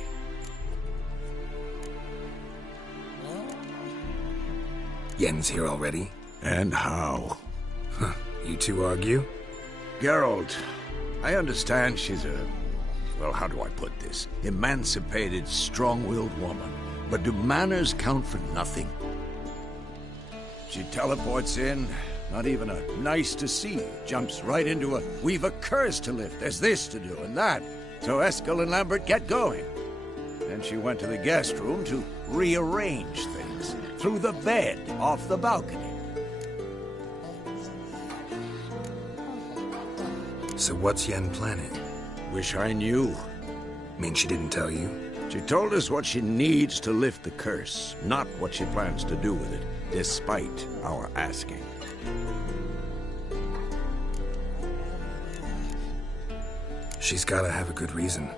Yen's here already? And how? Huh. You two argue? Geralt, I understand she's a... well, how do I put this? Emancipated, strong-willed woman. But do manners count for nothing? She teleports in, not even a nice to see, jumps right into a we've a curse to lift, there's this to do and that. So Eskel and Lambert get going. Then she went to the guest room to rearrange things. Through the bed, off the balcony. So what's Yen planning? Wish I knew. Mean she didn't tell you? She told us what she needs to lift the curse, not what she plans to do with it, despite our asking. She's gotta have a good reason.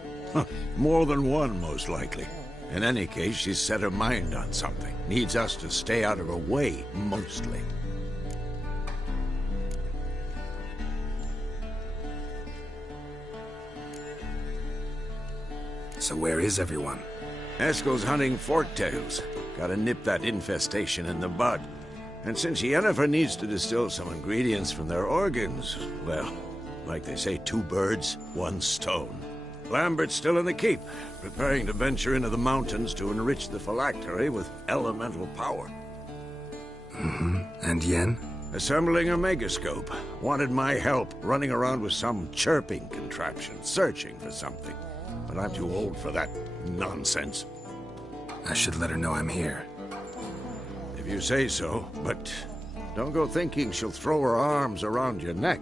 More than one, most likely. In any case, she's set her mind on something. Needs us to stay out of her way, mostly. So where is everyone? Eskel's hunting forktails. Gotta nip that infestation in the bud. And since Yennefer needs to distill some ingredients from their organs, well, like they say, 2 birds, 1 stone. Lambert's still in the keep, preparing to venture into the mountains to enrich the phylactery with elemental power. And Yen? Assembling a megascope. Wanted my help running around with some chirping contraption, searching for something. But I'm too old for that nonsense. I should let her know I'm here. If you say so, but don't go thinking she'll throw her arms around your neck.